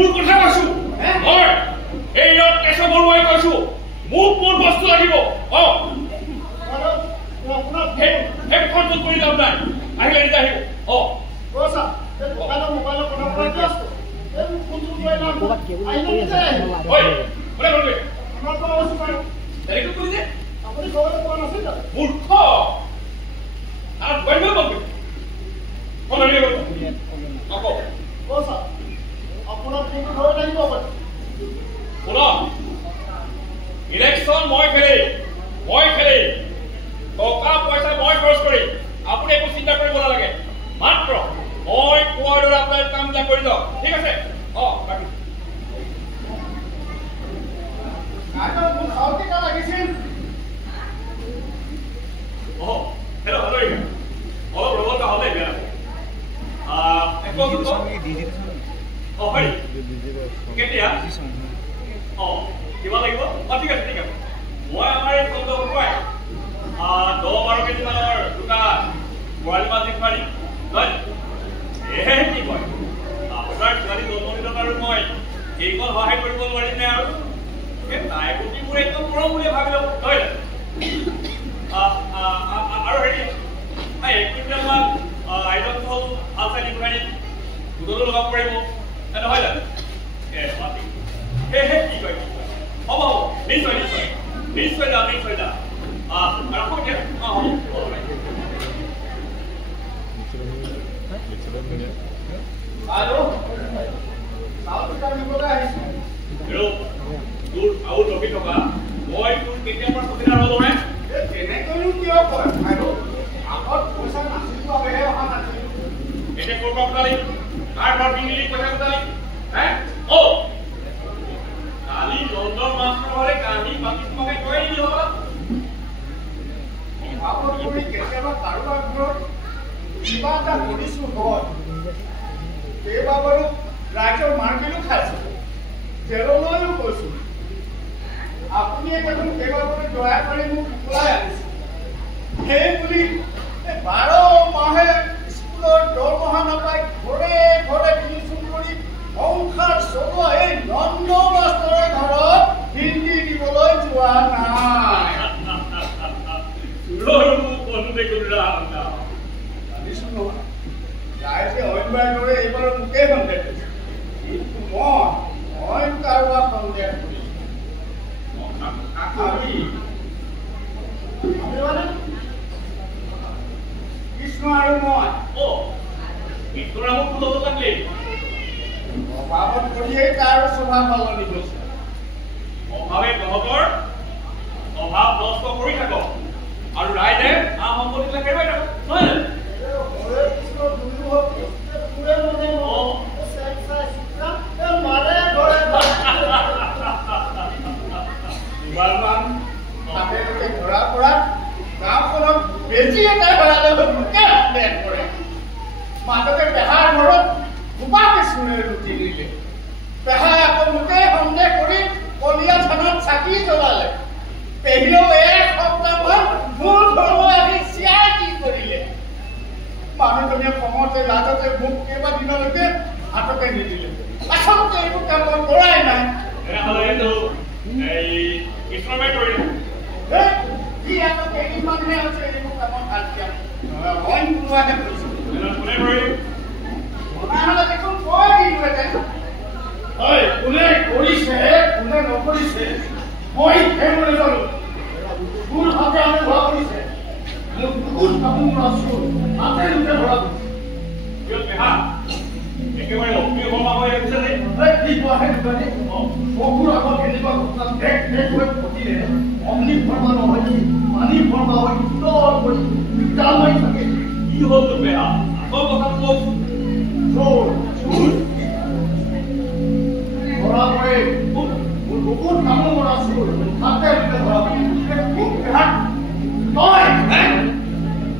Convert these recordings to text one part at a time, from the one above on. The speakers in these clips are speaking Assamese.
মোৰ কথা কৈছো মই এই কেশৱ বৰুৱাই কৈছো মোক মোৰ বস্তু লাগিব হেডফোন কৰি লাভ নাই আহিলে নিজে আহিব মূৰ্খ ইলেকশন মই খেলি টকা পইচা মই খৰচ কৰি আপুনি একো চিন্তা কৰিব নালাগে মাত্ৰ মই কোৱাৰ দৰে আপোনাৰ কামবিলাক কৰি যাওক ঠিক আছে কেতিয়া কিবা লাগিব ঠিক আছে মই আমাৰ এই চন্দ্ৰ খুৱাই 10-12 কেজি মানৰ দুটা বৰালি মাছ দি পাৰি কি কয় আপোনাৰ ছোৱালী জন্মদিনত আৰু মই এইকণ সহায় কৰিব নোৱাৰিম নে আৰু তাই প্ৰতি মোৰ একদম মৰম বুলি ভাবি ল'ব হয় আৰু হেৰি 1 কুইণ্টেল মান আইৰণ চাউল ভাল চাই দি পঠাই দিম দুধতো লগাব পাৰিব নহয় জানো কি কয় হ'ব নিশ্চয় যাম ৰাখো এতিয়া হ'ব আৰু ৰখি থকা মই তোৰ কেতিয়াৰ পৰা সুবিধা নলওঁ তেনেকৈনো কিয় কয় আগত পইচা নাছিল বাবেহে অহা নাছিল এতিয়া ক'ৰ পৰা গোটালি কাৰ ঘৰ কিনিলি পইচা গোটালি কালি লণ্ডন মাষ্টৰ ঘৰে কালি বাকী তোমাকে কৈ নিদি হবা কেতিয়াবা কাৰোবাৰ ঘৰত কিবা এটা কৰিছো হয় সেইবাৰ বাৰু ৰাইজৰ মাৰ্কেটো খাইছো জেললৈও কৈছো আপুনি দেখোন কেইবাবাৰে দয়া কৰি মোক ওলাই আনিছে সেই বুলি 12 মাহে স্কুলৰ দৰমহা নাপাই ঘৰে ঘৰে টিউচন কৰি সংসাৰ চলোৱা এই নন্দ মাষ্টৰৰ ঘৰত হিন্দী দিবলৈ যোৱা নাই ৰাইজে অন্যায় দৰে এইবাৰ মোকেই সন্দেহ কৰিছে কিন্তু মই কাৰোবাক সন্দেহ কৰিছো কৃষ্ণ আৰু মই কৃষ্ণৰ মোক ফুলতো থাকিলে অভাৱত কৰিয়েই তাৰ স্বভাৱ সলনি হৈছে অভাৱে তহঁতৰ অভাৱ নষ্ট কৰি থাকক আৰু ৰাইজে সম্পত্তিবিলাক হেৰুৱাই থাকক নহয় ধৰা পৰা গাঁওখনত বেজি এটা হেৰালে লোকে সন্দেহ কৰে মাজতে পেহাৰ ঘৰত দুবাকে চোৰে লুটি নিলে পেহাই আকৌ লোকে সন্দেহ কৰি কলীয়া থানাত চাকি জ্বলালে পেহীয়েও 1 সপ্তাহমান মোৰ ঘৰলৈ আহি চিয়াই কি কৰিলে মানুহজনীয়ে খঙতে লাজতে মোক কেইবাদিনলৈকে হাততে নিদিলে আচলতে এইবোৰ কাম মই কৰাই নাই কৃষ্ণবাই কৰিলে কি আকৌ কেইদিনমানহে আছে এইবোৰ কামত হাত দিয়া অইন কোনোবাহে কৰিছো কোনে কৰিলে নহ'লে দেখোন কৈ দিলোহেঁতেন কোনে কৰিছে কোনে নকৰিছে মই সেইবোৰে জানো ভুল ভাবে আমি ধৰা কৰিছে মোক বহুত কাপোৰ মোৰ আছো হাতে লোকে ধৰা কৰিছে একেবাৰে লক্ষ্মী হমা হৈ আহিছে নে কি কোৱা হে দোকানী চকুৰ আগত এনেকুৱা ঘটনা দেখ হৈ ঘটিলে অগ্নি ভৰ্মা নহয় পানী ভৰ্মা হৈ উত্তৰ কৰি জাল মাৰি থাকে কি হ'ল তোৰ বেয়া আচল কথাটো কৈছো ধৰা পৰে মোৰ বহুত কামোৰ মৰা চোৰ হাতে লোকে ধৰা খুব বেয়া তই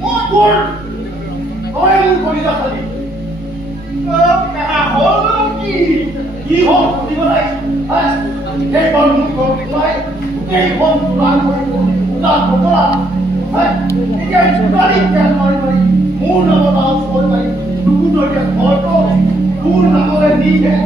মই তোৰ তই মোৰ কলিজা খালি কি হ'ল সুধিব লাগিছে সেই বন্ধু ওলাই গোটেই বন চোৰাং কৰি উলা বতৰা এতিয়া চোৰালি তেল মাৰি মাৰি মোৰ নামত আউচ কৰি মাৰি দুগুণ এতিয়া ঘৰটো তোৰ নামলৈ নিহে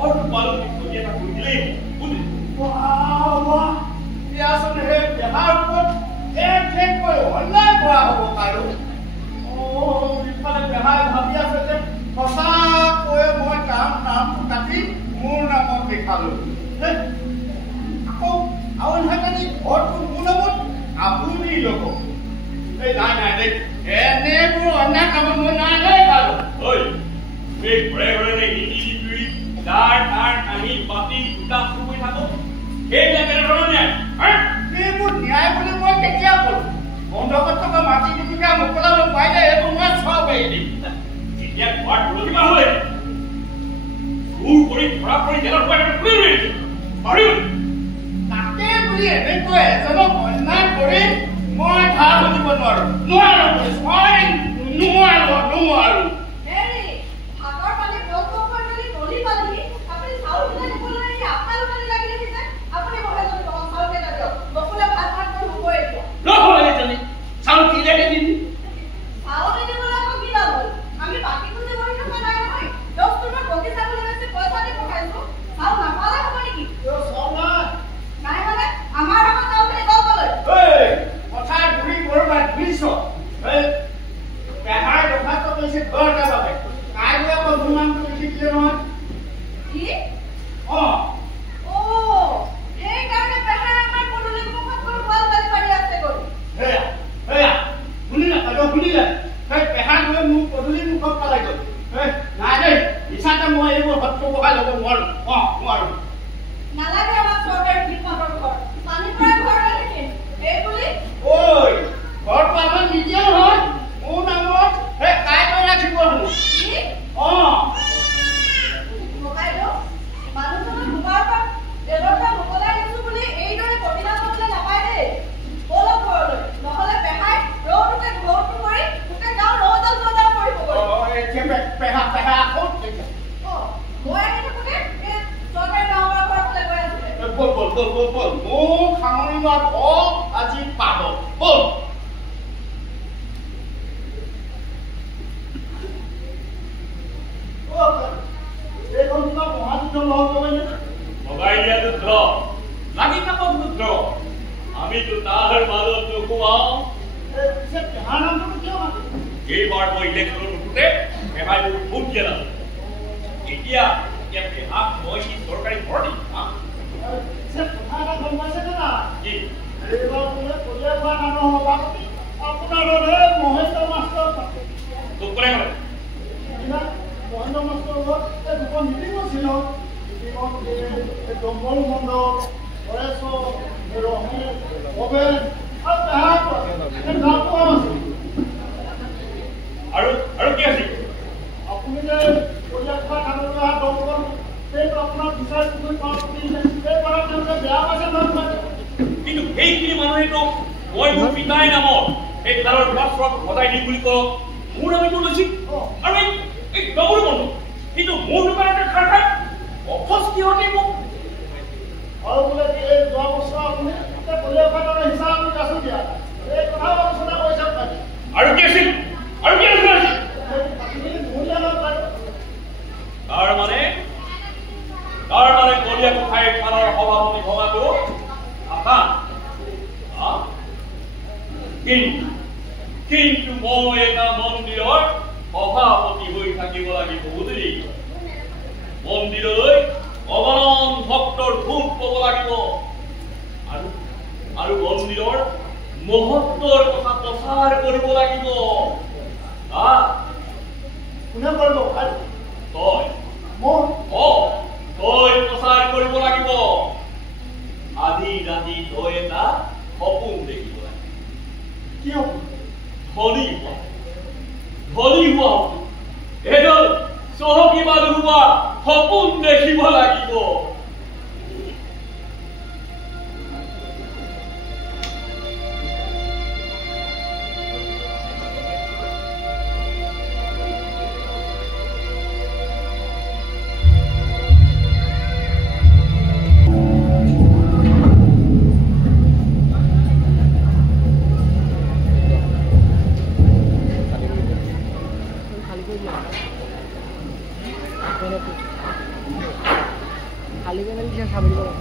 और बालों की खोजिए ना कोई दिले बुद्धि वाह वाह ये आसन है बिहार को एक कोई ऑनलाइन बड़ा हो कारो ओ विफल बिहार भाबिया से फसा कोई मोय नाम काटी मोर नाम देखालो हे আকৌ আউন হাতানি ঘৰটো মুলমত আপুনি লোক এই নাই দেখ এনেবোৰ অন্য কাম মই নাই পাৰো ঐ এই ঘৰে নে হিটি পিৰি দাঁত আহি বাতি দুটা শুই থাকো সেইবিলাক ধৰণে এইবোৰ ন্যায় বুলি মই কেতিয়া কৰো বন্ধকত্বক মাটি দুটুকা মোকলাব পাইলে এইবোৰ মই চব এৰি দিম যেতিয়া ঘৰত কিবা হ'লে চুৰ কৰি ধৰা পৰি জেলত সোমাই খুলি পাৰিব তাকে বুলি এনেকৈ এজনক অন্যায় কৰি মই ধাৰ সুধিব নোৱাৰো হেৰি ভাতৰ পানী বলব কৰি নলি পালি আপুনি চাউল কিনা দিবলৈ আপোনাল পানী লাগিলে কিছে আপুনি বহে যদি চাউল কেটা দিয়ক বকুলে ভাত কৰি হ'বই এতিয়া নহলে জানি চাউল কি লাগে দিন চাউল দিবলৈ আকৌ কি লাভ হ'ল আমি বাকিটো যে বহি থকা নাই নহয় 10 টকা বগি চাবলৈ গৈছে পইচা দি পকাইছো চাউল নাপালে হ'ব নেকি নাই মানে আমাৰ হাতত চাউল খিনি গ'ললৈ এই কথা ঘুৰি কৰবাত ঘুৰিছ এই পেহাৰ দফাটো কৈছে ঘৰটা বাবে কাইলৈ আকৌ ধুমানটো লিখি দিলে নহয় কি অ এই কাৰণে পেহাৰ আমাৰ পদুলি মুখত কৰি ওৱাল গালি পাৰি আছে গৈ হেয়া শুনিলা সেই পেহাৰ গৈ মোক পদুলি মুখত পেলাই গ'ল নাই দেই ইচ্ছাতে মই এইবোৰ সত্ৰ বহাই ল'ব নোৱাৰো নোৱাৰো নালাগে আমাক চৰকাৰী বিপদৰ ঘৰ পানী পৰা ঘৰ নেকি এই বুলি ঐ ঘৰটো আমাৰ নিদিয়া নহয় মোৰ নামত সেই কাইলৈ ৰাখিব হেনো কি মকাইদেউ মানুহজনৰ মুখৰ পৰা তেলৰ পৰা মোকলাই দিছো বুলি এইদৰে কবিতা ক'বলৈ নাপায় দেই অলপ ঘৰলৈ নহ'লে পেহাই ৰৌটোকে ঘৰটো কৰি গোটেই গাঁও ৰৌজাল বজাৰ কৰিব পেহা আকৌ মই আহি থাকোঁতে এই চৰকাৰী গাঁৱৰ ঘৰলৈ গৈ আছিলে বল মোক সামৰি লোৱা ফল আজি পাব বল এইখন কিবা মহাযুদ্ধ নহ'ব ভগাই দিয়া যুদ্ধ লাগি থাকক যুদ্ধ আমিতো তাৰ মাজত নোসোমাও পেহাৰ নামটো কিয় মাতে এইবাৰ মই ইলেকশ্যন উঠোঁতে পেহাই মোক ভোট দিয়া নাছিল এতিয়া পেহাক মই কি চৰকাৰী ঘৰ দিম কথা এটা গম পাইছে নে নাই কি এইবাৰ বোলে কলীয়া খোৱা মানুহ সভাপতি আপোনাৰ মহেন্দ্ৰ মাষ্টৰ তোক কোনে ক'লে মহেন্দ্ৰ মাষ্টৰ ঘৰত এই দুখন মিটিং হৈছিল ডম্বল মণ্ডল পৰেশ্বৰ ৰমেশ ভৱেন আৰু নামটো আছিল আৰু কি আছিল আপুনি যে কলীয়া খোৱা কাণলৈ অহা দলখন সেইটো আপোনাৰ বিচাৰ কৰি এইবাৰ তেওঁলোকে বেয়া পাইছে নহয় কিন্তু সেইখিনি মানুহেতো মই মোৰ পিতাই নামৰ এই খেলৰ বিভাগ সদায় দিম বুলি কওঁ মোৰ নামটো লৈছিল আৰু এই ডবল বন্ধু কিন্তু মোৰ দোকানতে খাৰ খাই অফচ কিহতে মোক আৰু বোলে কি এই যোৱা বছৰ আপুনি কলীয়া খোৱা হিচাপ আমি কাছো দিয়া এই কথা আলোচনা কৰিছে আৰু কি আছিল তাৰ মানে কলীয়া গোসাঁই থানৰ সভাপতি ভঙাটো আসান কিন্তু মই এটা মন্দিৰৰ সভাপতি হৈ থাকিব লাগিব বুজিলি মন্দিৰলৈ অগণন ভক্তৰ ধূপ পাব লাগিব আৰু মন্দিৰৰ মহত্বৰ কথা প্ৰচাৰ কৰিব লাগিব কোনে কৰিব তই তই প্ৰচাৰ কৰিব লাগিব আধি ৰাতি তই এটা সপোন দেখিব লাগিব কি হ'ব ধনী হোৱা এডাল চহকী মানুহ হোৱা সপোন দেখিব লাগিব খালি করে দিছে সাবরি করে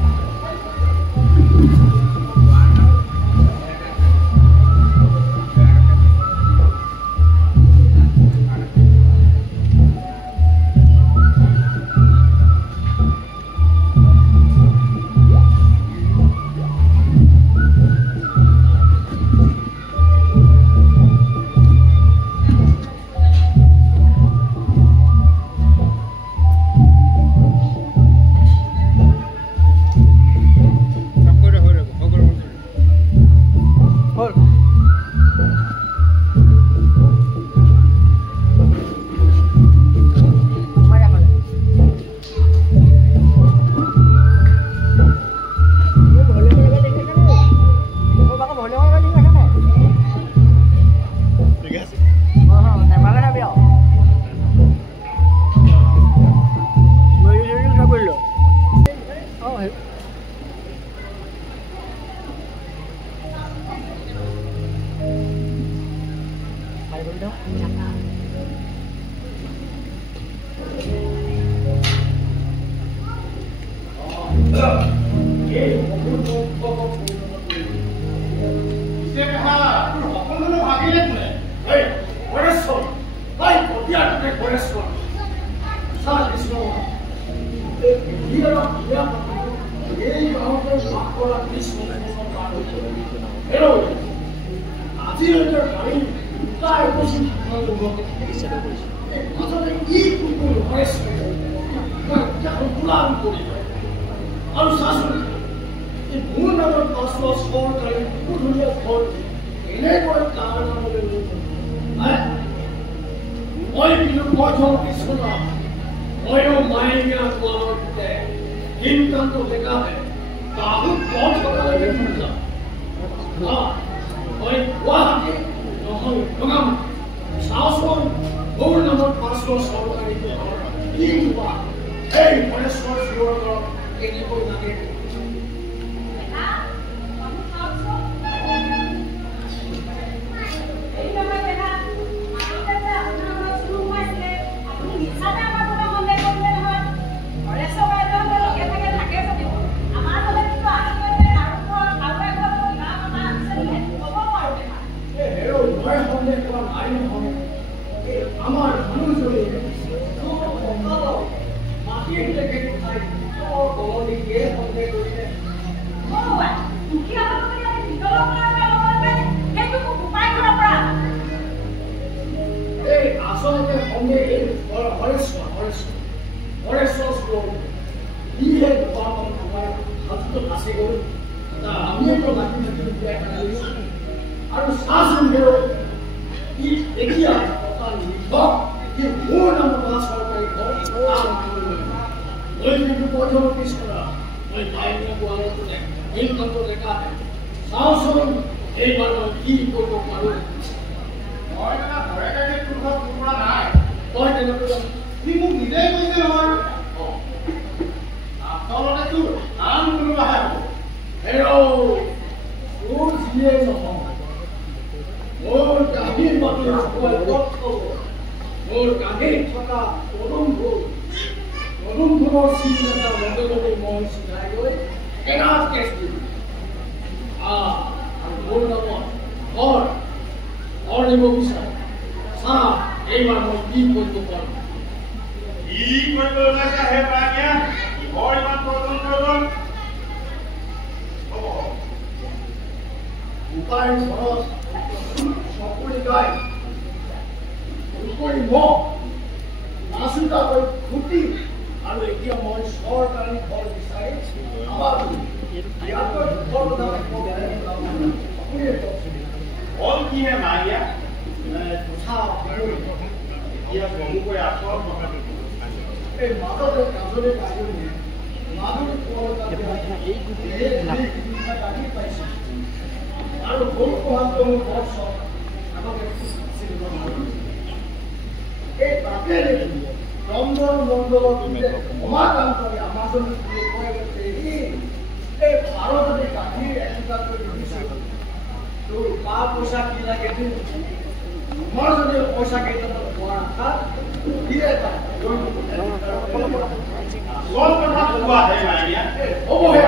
Só para আহে মাইয়া হ'বহে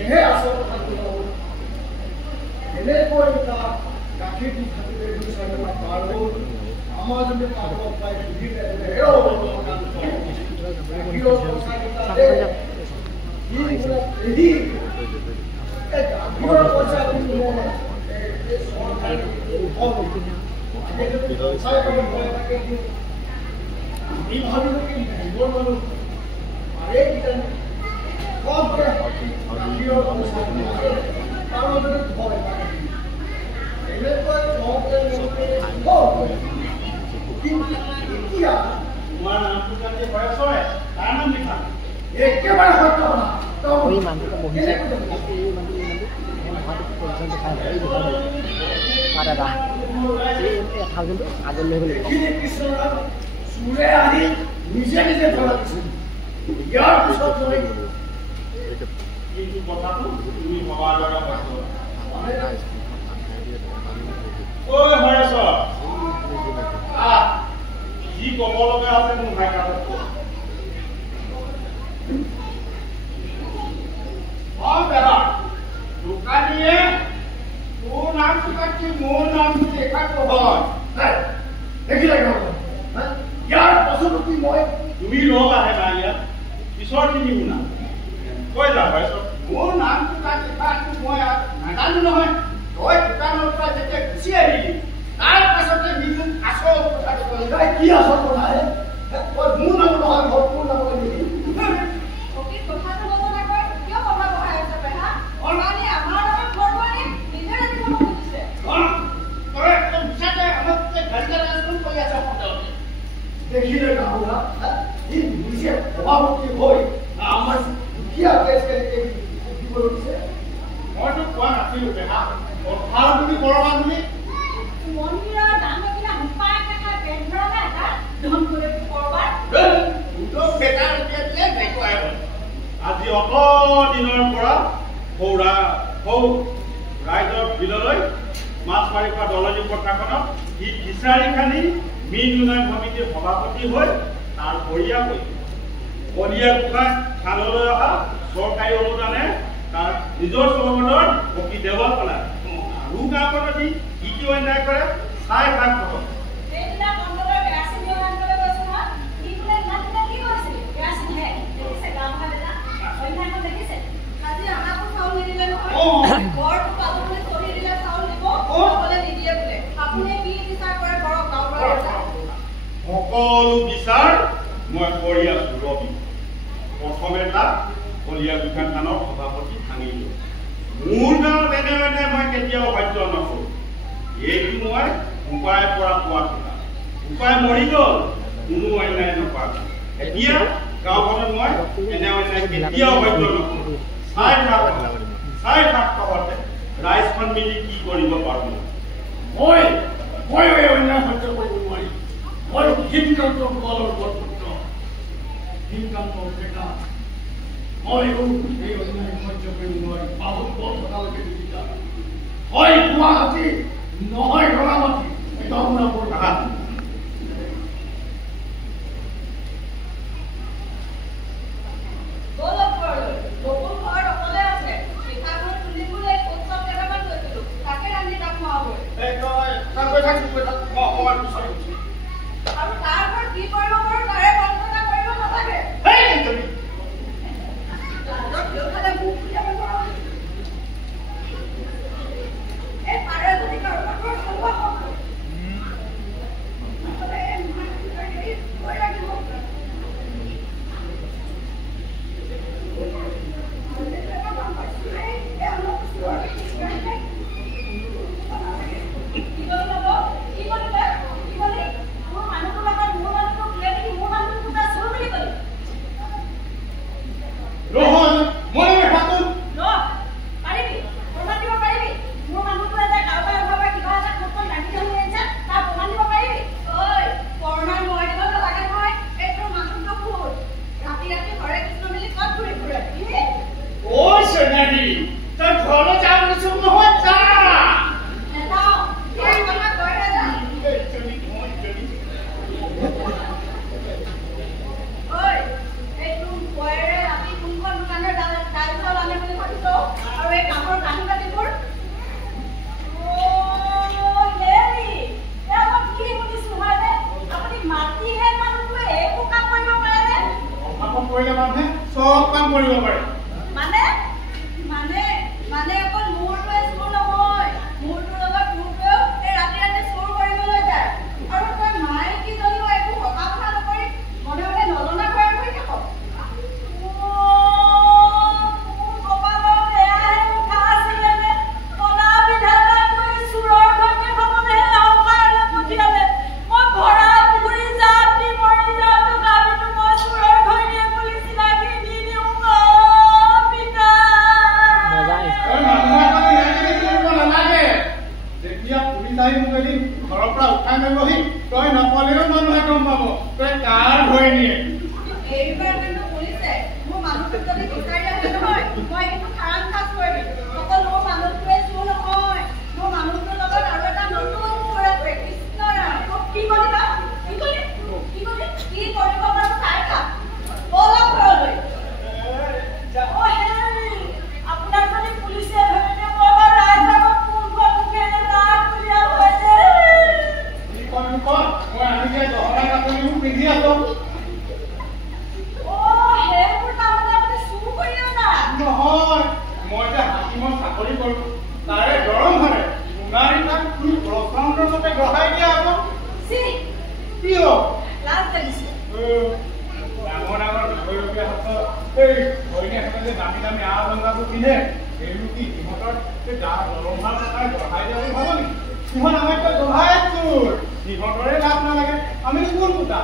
এহে আচল কথাটো এনেকৈ তাক গাখীৰ দি থাকিলে বিচাৰে পাৰোঁ আমাৰ যদি পাব পাই সুধিলে তোমাৰ নামটো কাটি বয়স হয় তাৰ নাম লিখা একেবাৰে সত্য কথা এই মানুহটো বহিছে এই মানুহটো পৰ্যন্ত খাই দাদা এই এঠাও কিন্তু আগলৈ আহিব লাগিব চুৰে আহি নিজে নিজে ধৰা দিছিল ইয়াৰ পিছত মই কিন্তু কথাটো তুমি ভবাৰ দৰে ঐ হৰেশ্বৰ যি ক'ব লগা আছে মোৰ ভাই কাগজ দোকানীয়ে তোৰ নামটো কাটি মোৰ নামটো দেখাটো হয় দেখিলে ইয়াৰ পাছতো কি মই তুমি ৰব আহে মাৰিয়া পিছৰ খিনি শুনা কৈ যা হৰেশ্বৰ মোৰ নামটো কাটি দেখাটো মই নাজানো নহয় তই দোকানৰ পৰা যেতিয়া গুচি আহিলি তাৰ পাছতে নিজে আচল কথাটো ক'লি কি আচল কথা মোৰ নাম নহয় ঘৰ মোৰ নাম দেখিলে গাঁওলা নিজে সভাপতি হৈ আমাৰ দুখীয়া কেছ দিব দিছে মইতো কোৱা নাছিলো দেহা ভাল বুলি কৰবা বুলি মন্দিৰৰ দান কিনা উপায় থকা বেন্দৰা নাই তাত ধন কৰি কৰবাৰ আজি অত দিনৰ পৰা ৰাইজৰ বিললৈ মাছ মাৰি খোৱা দলনি পথাৰখনত সি ফিচাৰী খানি মীন উন্নয়ন সমিতিৰ সভাপতি হৈ তাৰ কলীয়া গোসাঁই থানলৈ অহা চৰকাৰী অনুদানে তাৰ নিজৰ চৌহদৰ পকী দেৱাল পেলায় আৰু গাঁৱত দি কি কি অন্যায় কৰে চাই ভাগ কৰক সকলো বিচাৰ মই কৰি আছো ৰবি প্ৰথমে তাক কলীয়া গোসাঁই থানৰ সভাপতি ভাঙিলো মোৰ গাঁৱত এনে মই কেতিয়াও সহ্য নকৰো এইটো মই উপায় পৰা পোৱা কথা উপায় মৰি গ'ল কোনো অন্যায় নকৰা এতিয়া গাঁওখনত মই এনে অন্যায় কেতিয়াও সহ্য নকৰো চাই থাক তহঁতে ৰাইজখন মিলি কি কৰিব পাৰো মই এই অন্যায় সহ্য কৰিব নোৱাৰিম মই ভীমকান্ত গোপালৰ বৰপুত্ৰ ভীমকান্ত ডেকা মই এই অন্যায় সহ্য কৰিব নোৱাৰিম বহুত বল থকালৈকে দিছা হয় গুৱাহাটী নহয় ৰঙামাটি একদম চব কাম কৰিব পাৰে মানে মানে মানে অকল মোৰটোৱে চুৰ নহয় মোৰটোৰ লগত মোৰটোৱেও এই ৰাতি ৰাতি চুৰ কৰিবলৈ যায় আৰু তই মায়ে কি জানিব একো সকাহ কথা নকৰি মনে মনে নজনা কৰা কৰি থাক মোৰ কপালত এয়াহে উঠা আছিলে নে কলা বিধাতাই মই চুৰৰ ঘৰতে খাবলেহে অহংকাৰলৈ পঠিয়ালে মই ভৰা পুখুৰী জাপ দি মৰি যাওঁ তথাপিতো মই চুৰৰ ঘৰীয়ে বুলি চিনাকি দি দিওঁ পিতা যেতিয়া পুলিচ আহি মোক এদিন ঘৰৰ পৰা উঠাই নলহি তই নকলেও মানুহে গম পাব তই কাৰ ধৰি নিয়ে এইবাৰ কিন্তু পুলিচে মোৰ মানুহটোক যদি বিচাৰি আহে নহয় মই কিন্তু খাৰাং খাজ কৰিম অকল মোৰ মানুহটোৱে চুৰ নহয় মোৰ মানুহটোৰ লগত আৰু এটা নতুন চোৰ আছে কৃষ্ণ ৰাম কি কৰিবা কি কৰিব বাৰু চাই খা অলপ ঘৰলৈ আপোনাক যদি পুলিচে ধৰে মই বাৰু ৰাইজক কোনখন মুখেৰে তাক উলিয়াব হৈছে মই আনি দিয়া দহৰা কাপোৰবোৰ পিন্ধি আছো সেইবোৰ তাৰমানে আপুনি চুৰ কৰি অনা নহয় মই যে হাকিমৰ চাকৰি কৰো তাৰে গৰম ধৰে সোণাৰী তাক তোৰ প্ৰচণ্ডৰ মতে গঢ়াই দিয়া হ'ব কিয় লাজ লাগিছে ডাঙৰ ডাঙৰ বিষয়ববীয়া হাতত এই ঘৈণীয়েকহঁতে যে দামী দামী আ ৰঙাবোৰ পিন্ধে এইবোৰ কি সিহঁতৰ গা গৰম হোৱাৰ কথাই গঢ়াই দিয়া বুলি ভাব নেকি সিহঁত আমাতকৈ গঢ়াই চোৰ সিহঁতৰে লাভ নালাগে আমি কোন কোটা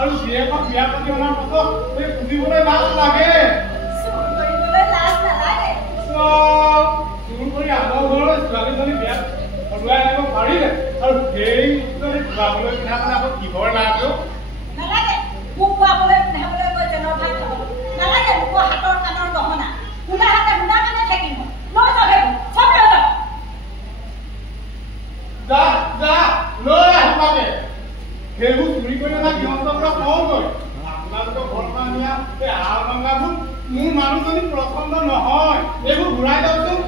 আৰু জীয়েকক বিয়া পাতি অনাৰ পাছত এই পুজিবলৈ লাজ লাগে চুৰ কৰি আগৰ ঘৰৰ ছোৱালীজনী বিয়া পঢ়ুৱাই আনিব পাৰিলে আৰু সেইজনী খুৱাবলৈ পিন্ধাবলৈ আকৌ কিহৰ লাগে নালাগে মোক খুৱাবলৈ পিন্ধাবলৈ গৈ যেনৰ ভাত খাবলৈ নালাগে মোক হাতৰ কাণৰ গহনা শুনা হাতে শুনা কাণে থাকিব লৈ যাওক চব লৈ যাওক যা লৈ আহিবাগে সেইবোৰ চুৰি কৰি অনা সিহঁতৰ পৰা কওঁগৈ আপোনালোকৰ ঘৰৰ পৰা নিয়া এই আ ৰঙাবোৰ মোৰ মানুহজনী পচন্দ নহয় এইবোৰ ঘূৰাই দিয়কচোন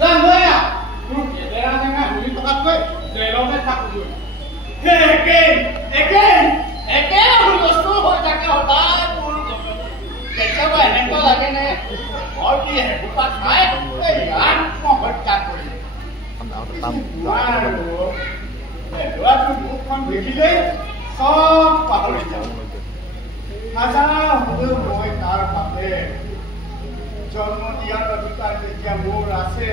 যা লৈ আহ তোৰ কেবেৰা টেঙা শুনি থকাতকৈ জেলতে থাকোগৈ একে বস্তু হৈ থাকে সদায় মোৰ কেতিয়াবা এনেকুৱা লাগে নে ঘৰ কি হেঁপা খাই ইয়াক মই হত্যা কৰিম মুখখন দেখিলেই চব পাহৰি যাওঁ নাজানো হ'লেও মই তাৰ বাপে জন্ম দিয়াৰ অধিকাৰ যেতিয়া মোৰ আছে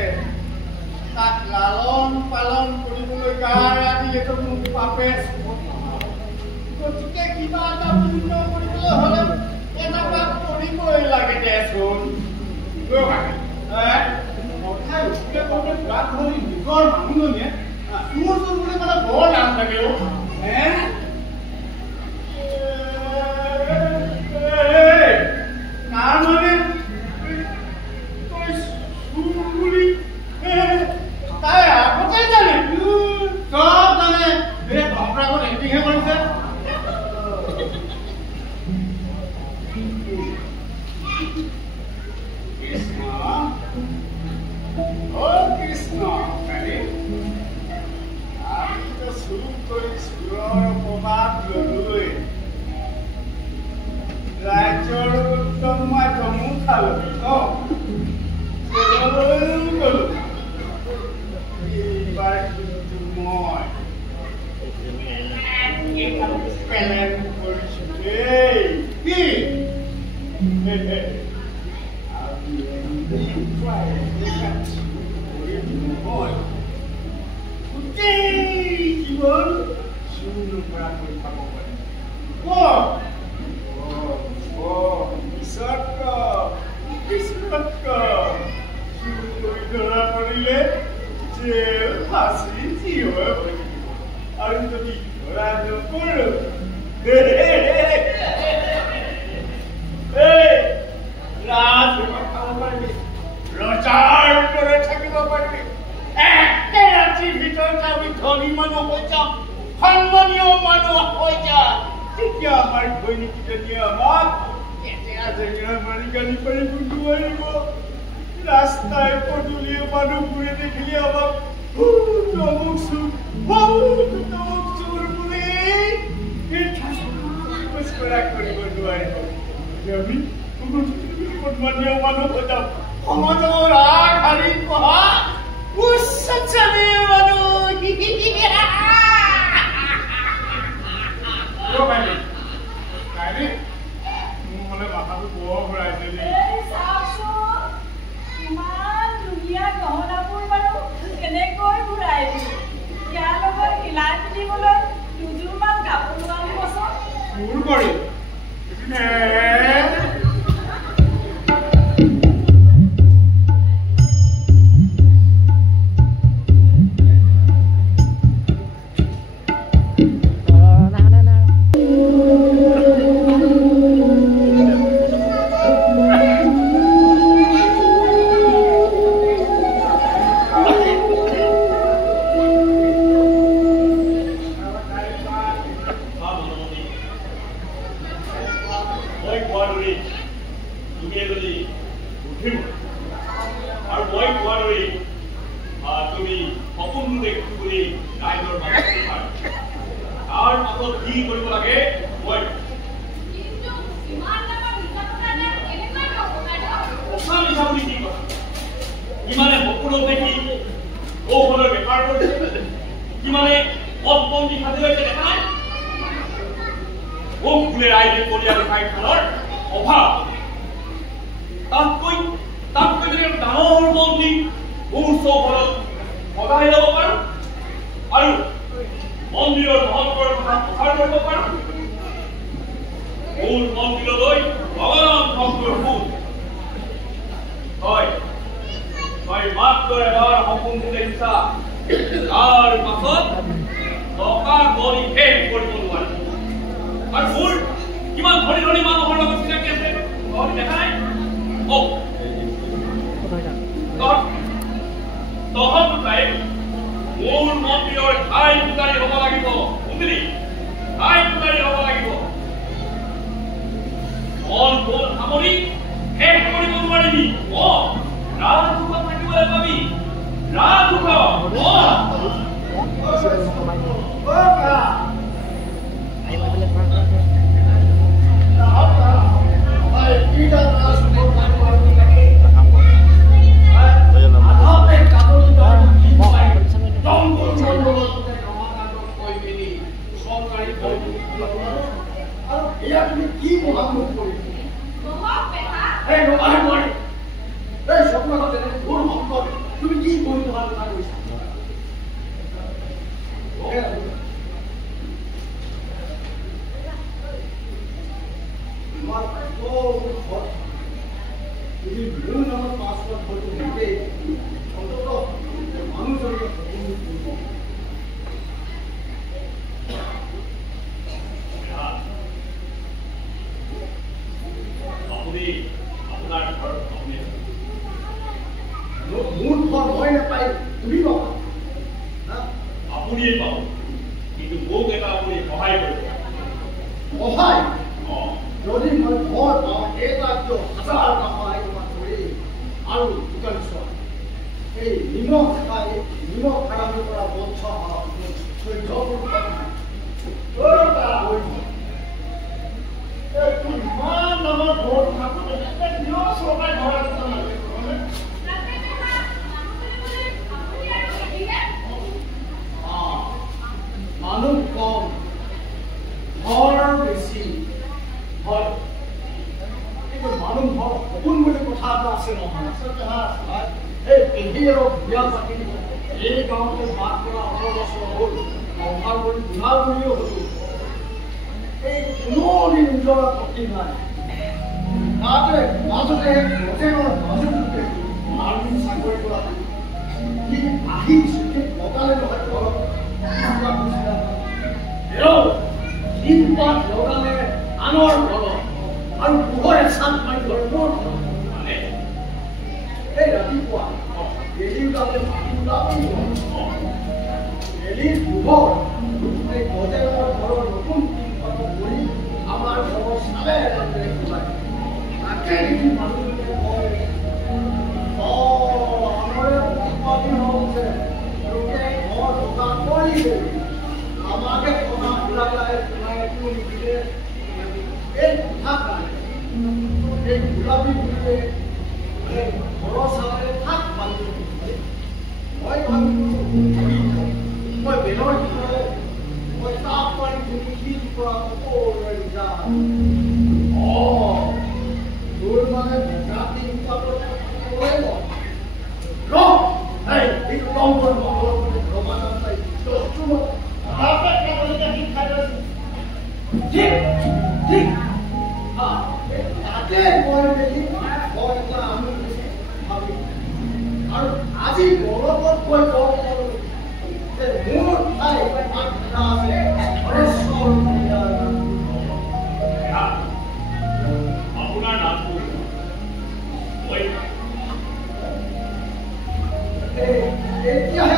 তাক লালন পালন কৰিবলৈ গাৰ আদি এইটো মোক বাপে গতিকে কিবা এটা পূৰ্ণ কৰিবলৈ হ'লে এটা পাপ কৰিবই লাগে দেচোন কথাই উঠিকে কওঁতে গাত ধৰি নিজৰ মানুহজনীয়ে চুৰ চুৰ বুলি মানে বৰ লাভ লাগে তাৰ মানে তই চুৰ বুলি তাই আগতে জানে চব জানে এই ঘৰৰ আগত এক্টিংহে কৰিছে কৃষ্ণ কৃষ্ণ চুৰ কৰি চুৰৰ প্ৰভাৱ লৈ ৰাজ্যৰ উত্তম মই জমু খালো গলো এইবাৰ কিন্তু মই পেলেন কৰিছো দেই কি জীবন শুরু করা করে খাব পারে ধরা পড়িলে জেল ফাঁসি জীব আর যদি ধরা নপড়ো রাত খাব পারবি রচার করে থাকিব পারবি একটা রাত্রির ভিতৰত আমি ধনী মানুহ হৈ যাম সন্মানীয় মানুহ হৈ যাম তেতিয়া আমাৰ দৈনিকজনীয়ে আমাক এটেঙা জেঙেৰা মাৰি গালি পাৰি গুন্দুৱাৰিব ৰাস্তাই পদূলিয়ে মানুহবোৰে দেখিলে আমাক তমুক চোৰ বুলি কৰিব নোৱাৰিব আমি সন্মানীয় মানুহ হৈ যাম সমাজৰ আগশাৰীত বহা উচ্চ শ্ৰেণীৰ মানুহ মাথাটো বৰ ঘূৰাইছে ইমান ধুনীয়া গহনাবোৰ বাৰু কেনেকৈ ঘূৰাইবি ইয়াৰ লগত হিলাই পিন্ধিবলৈ দুযোৰমান কাপোৰ আনিবচোন চুৰ কৰি মানুহ সপোন বুলি কথা এটা আছে নহয় পেহীয়েৰক বিয়া পাতি এই গাঁৱতে বাস কৰা 18 বছৰ হ'ল সংসাৰ কৰি বুঢ়া বুঢ়ীও হলো এই কোনো নিজৰ ক্ষতি নাই তাতে মাজতে হোটেলৰ মাজতে মানুহ চাকৰি কৰা সি আহি চুটি লগালে নহয় ঘৰত লগালে আনৰ ঘৰত আৰু পোহৰে চান মাৰি ঘৰ মোৰ মানে এই ৰাতিপুৱা এলিৰ গালে এলিৰ পোহৰ এই হোটেলৰ ঘৰৰ নতুন কৰি আমাৰ ঘৰৰ চালে তাকে দেখি মানুহজনে কয় আমাৰে উৎপাদী হৈছে লোকে ঘৰ দোকান কৰি আমাকে কথা বিলাকে তোমাৰ একো নিদিলে এই কথা পালে এই গোলাপী বুলিয়ে ঘৰৰ চালে থাক পালোঁ মই ভাবিলোঁ মই বেলৰ ভিতৰে মই তাপ পাৰি তুমি শীত পৰা সকলোৰে যাম তোৰ মানে ৰাতি এইটো কম কৰি ৰমানন্দ পাই ঠিক ঠিক তাতে মই দেখি মই এটা আমি ভাবি আৰু আজি গৌৰৱত কৈ কওঁ যে মোৰ ঠাই আছে আপোনাৰ নামটো এতিয়াহে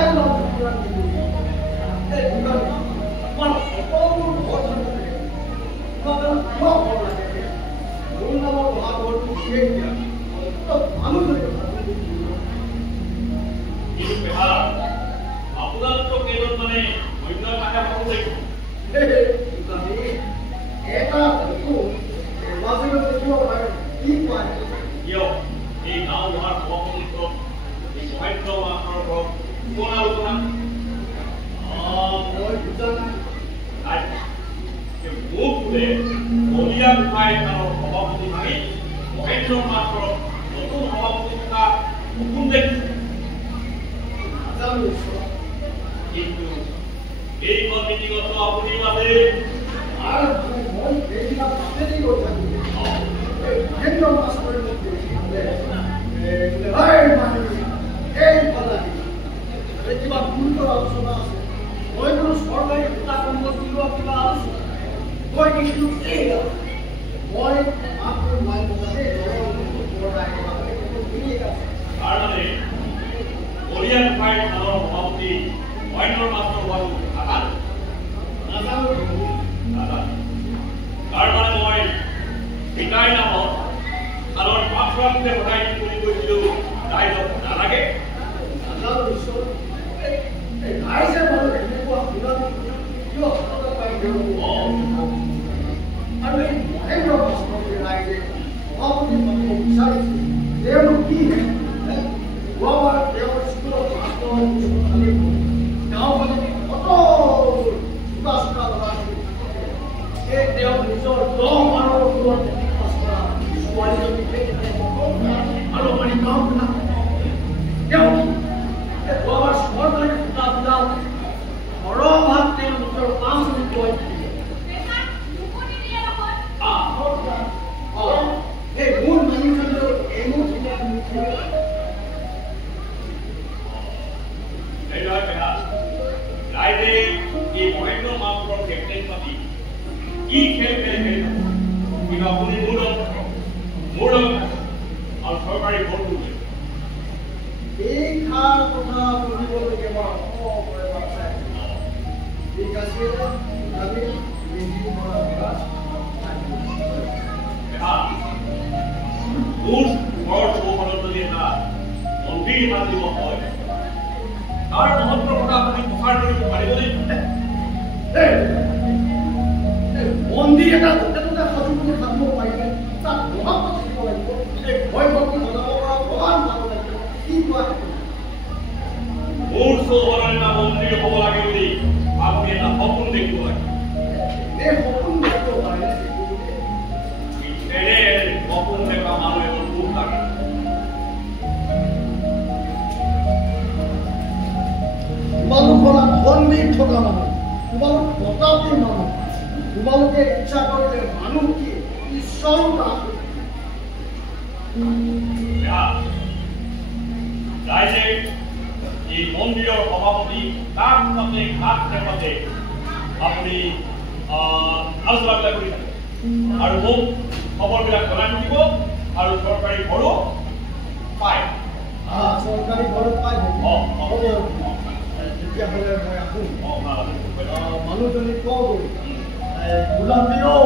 আপোনালোকক কেইজন মানে অন্য কাষে পাব লাগিব এই গাঁও বুঢ়াৰ সভাপতিত্ব এই মহেন্দ্ৰ মাছৰ ঘৰত কোন আলোচনা মই বুজা নাই মোক বোলে বলিয়া গোহাঁই থানৰ সভাপতি ভাবি মহেন্দ্ৰ মাছৰ নতুন সভাপতি থকা সপোন দেখিছে কিন্তু এইখন মিটিঙতো আপুনি বাদে আৰু মই এইবিলাক পাতেই গৈ থাকিম মহেন্দ্ৰ মাছৰ কিবা গুৰুতৰ আলোচনা আছে মই কোনো চৰকাৰী কিবা কৰ্মত কিবা আলোচনা মই দেখিলোঁ মই আপোনাৰ মাই মতে তাৰ মানে বলিয়া গোহাঁই থানৰ সভাপতি মহেন্দ্ৰ মাছৰ হোৱাটো নাজানো তাৰ মানে মই পিতাই নামত থানৰ পাছৰাটোতে সদায় বুলি কৈছিলোঁ ৰাইজক নালাগে ৰাইজে বাৰু এনেকুৱা কিয় পাই আৰু এই মহেন্দ্ৰ মাছৰ ৰাইজে সভাপতি পাতিব বিচাৰিছে তেওঁলোক কি যোৱাবাৰ তেওঁৰ স্কুলত গাঁওখনত কত চোকা চোকা ল'ৰা এই তেওঁ নিজৰ 10 মানৰ ওপৰত ছোৱালীজনী আৰু মানে গাঁওখনত তেওঁ যোৱাবাৰ চৰকাৰী সূতা বিলাক সৰহভাগ তেওঁ নিজৰ কাম কৰি এই মোৰ মানুহজনৰ এইবোৰ ৰাইজে এই মহেন্দ্ৰ মাছৰ কেপ্টেইন পাতি কি খেল খেলে কিন্তু আপুনি মোৰ আৰু চৰকাৰী ভোটটো এই খাৰ কথা বুজিবলৈকে মই ঠিক আছে আমি মোৰ ঘৰ চৌহদত যদি এটা মন্দিৰ বান্ধিব হয় তাৰ মহত্বৰ কথা আপুনি প্ৰচাৰ কৰিব পাৰিবনে মন্দিৰ এটা য'তে ত'তে সাজু কৰি সাজিব পাৰিলে তাত মহত্ব থাকিব লাগিব এই ভয় ভক্তি জনাব পৰা ভগৱান যাব লাগিব কি কোৱা মোৰ চৌহদৰ এটা মন্দিৰ হ'ব লাগে বুলি আপুনি এটা সপোন দেখিব লাগে এই সপোন দেখিব পাৰে সপোন দেখা মানুহ এজন দুখ লাগে থকা মানুহ, তোমালোক প্ৰতাপী মানুহ, তোমালোকে ইচ্ছা কৰিলে মানুহ কি ঈশ্বৰো কাম ৰাইজে এই মন্দিৰৰ সভাপতি কাক পাতে কাক নেপাতে আপুনি আলোচনাবিলাক কৰি থাকে আৰু মোক খবৰবিলাক জনাই থাকিব আৰু চৰকাৰী ঘৰো পায় চৰকাৰী ঘৰত পাই তেতিয়াহ'লে মই আহোঁ মানুহজনী কওঁ গোলাপীও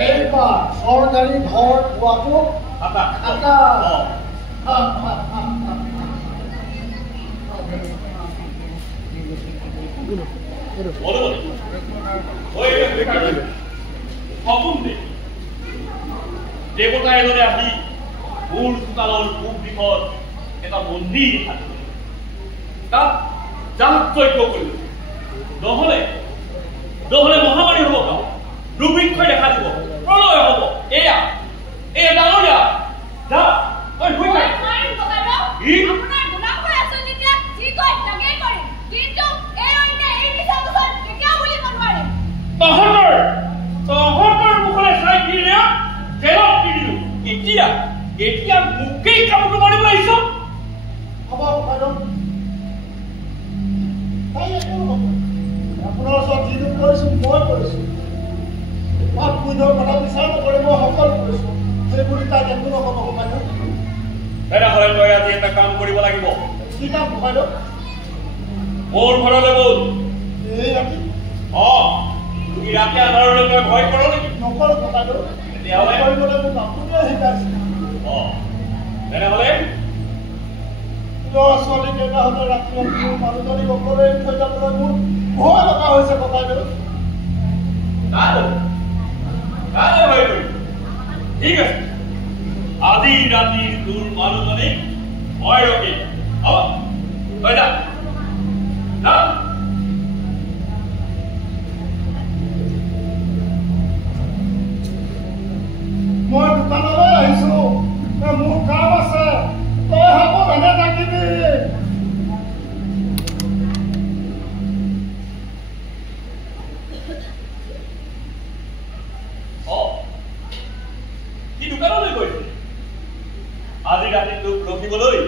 এইবাৰ চৰকাৰী ঘৰ পোৱাটো দেৱতা এজনে আহি মোৰ চোতালৰ পূব দিশত এটা মন্দিৰ থাকিল তাত যাগ যজ্ঞ কৰিল নহলে মহামাৰী হ'ব গাঁও দুৰ্ভিক্ষই দেখা দিব প্ৰলয় হ'ব এয়া ডাঙৰীয়া যা তই হৈ যায় তহঁতৰ মুখলৈ চাই দিলে জেলত দি দিলো এতিয়া মোকেই কামটো মাৰিব আহিছ আপোনাৰ ওচৰত যিটো কৰিছোঁ মই কৰিছোঁ পাপ পুণ্যৰ কথা বিচাৰ নকৰি মই সকলো কৰিছোঁ সেইবুলি তাক একো নক'ব বাইদেউ তেনেহ'লে তই আজি এটা কাম কৰিব লাগিব কি কাম বাইদেউ মোৰ ঘৰলৈ গ'ল এই ৰাতি তুমি ৰাতি আন্ধাৰলৈ তই ভয় কৰ নেকি নকৰোঁ বাইদেউ তেতিয়াহ'লে কৰিবলৈ মোক আপুনিয়ে শিকাইছে তেনেহ'লে ল'ৰা ছোৱালী কেইটাহঁতে ৰাতি মোৰ মানুহজনীক অকলে থৈ যাবলৈ মোৰ ভয় লগা হৈছে বাইদেউ ঠিক আছে আজি ৰাতি তোৰ মানুহজনীক মই ৰখিম তই যা মই দোকানলৈ আহিছো মোৰ কাম আছে তই সাৱধানে থাকিবি সি দোকানলৈ গৈছে আজি ৰাতি তোক ৰখিবলৈ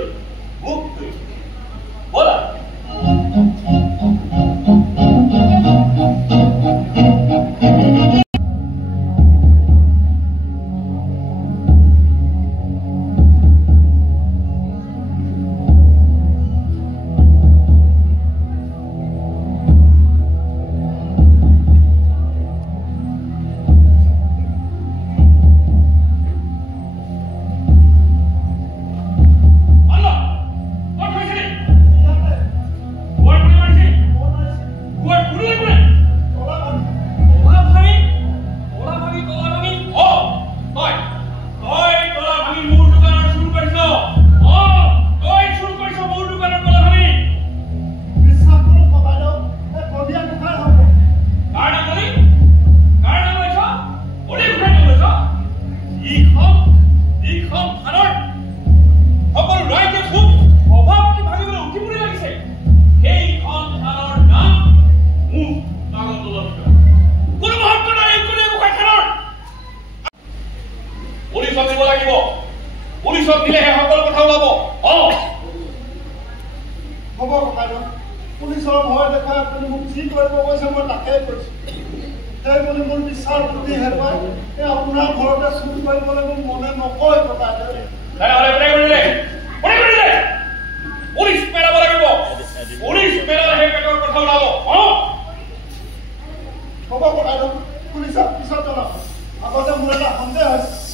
মোক বলা পুলিচক দিলেহে সকলো কথা ওলাব হ'ব বাইদেউ পুলিচৰ ভয় দেখাই আপুনি মোক যি কৰিব কৈছে মই তাকেই কৰিছোঁ সেইবুলি মোৰ বিশ্বাস বুদ্ধি হেৰুৱাই আপোনাৰ ঘৰতে চুৰ কৰিবলৈ মোক মনে নকয় বাইদেউ পুলিচ পেলাব লাগিব পুলিচ পেলালেহে পেটৰ কথা ওলাব হ'ব বাইদেউ পুলিচক পিছত জনাব আগতে মোৰ এটা সন্দেহ হৈছে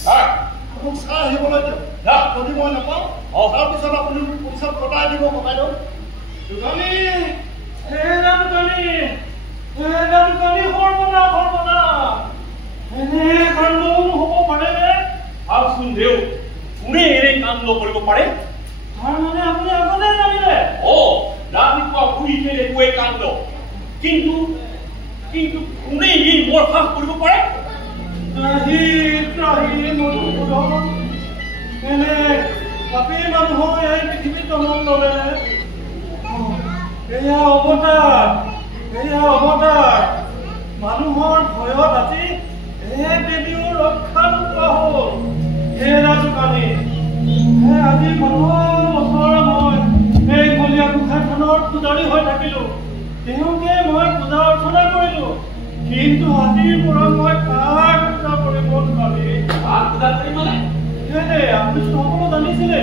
মোক চাই আহিবলৈ দিয়ক যদি মই নাপাওঁ তাৰপিছত আপুনি মোক পুলিচত কটাই দিব বাইদেউ কোনে এনে কাণ্ড কৰিব পাৰে ৰাতিপুৱা শুই উঠে একোৱে কাণ্ড কিন্তু কোনে এই মোৰ সাহ কৰিব পাৰে এয়া অৱতাৰ এয়া অৱতাৰ মানুহৰ ভয়ত আজি দেৱীও ৰক্ষা নোপোৱা হ'ল হে ৰাজকানী হে আজি প্ৰথম বছৰ মই এই কলীয়া গোঁসাই থানৰ পূজাৰী হৈ থাকিলো তেওঁকে মই পূজা অৰ্চনা কৰিলো কিন্তু আজিৰ পৰা মই কাক পূজা কৰিব নোৱাৰি আপুনি সকলো জানিছিলে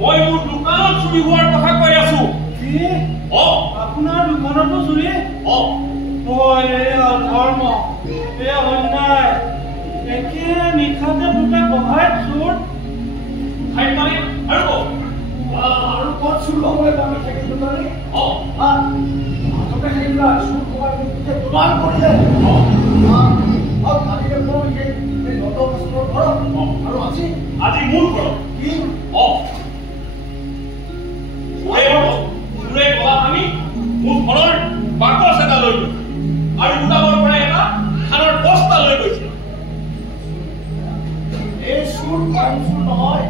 মই মোৰ দোকানত চুৰি হোৱাৰ কথা কৈ আছো কি আপোনাৰ দোকানতো চুৰি ধৰ্ম এয়া অন্যায় একে নিশাতে দুটা বহাই চোৰ আৰু ক'ত চুৰ হ'বলৈ আমি থাকিলো মানে আগতে সেইবিলাক চুৰ কমাই তোমাৰ কৰিলে আৰু আজি মোৰ ঘৰত কি চুৰে কলা আমি মোৰ ঘৰৰ বাকচ এটা লৈ গৈছে আৰু গোদামৰ পৰা এটা ধানৰ বস্তা লৈ গৈছে এই চুৰ চুৰ নহয়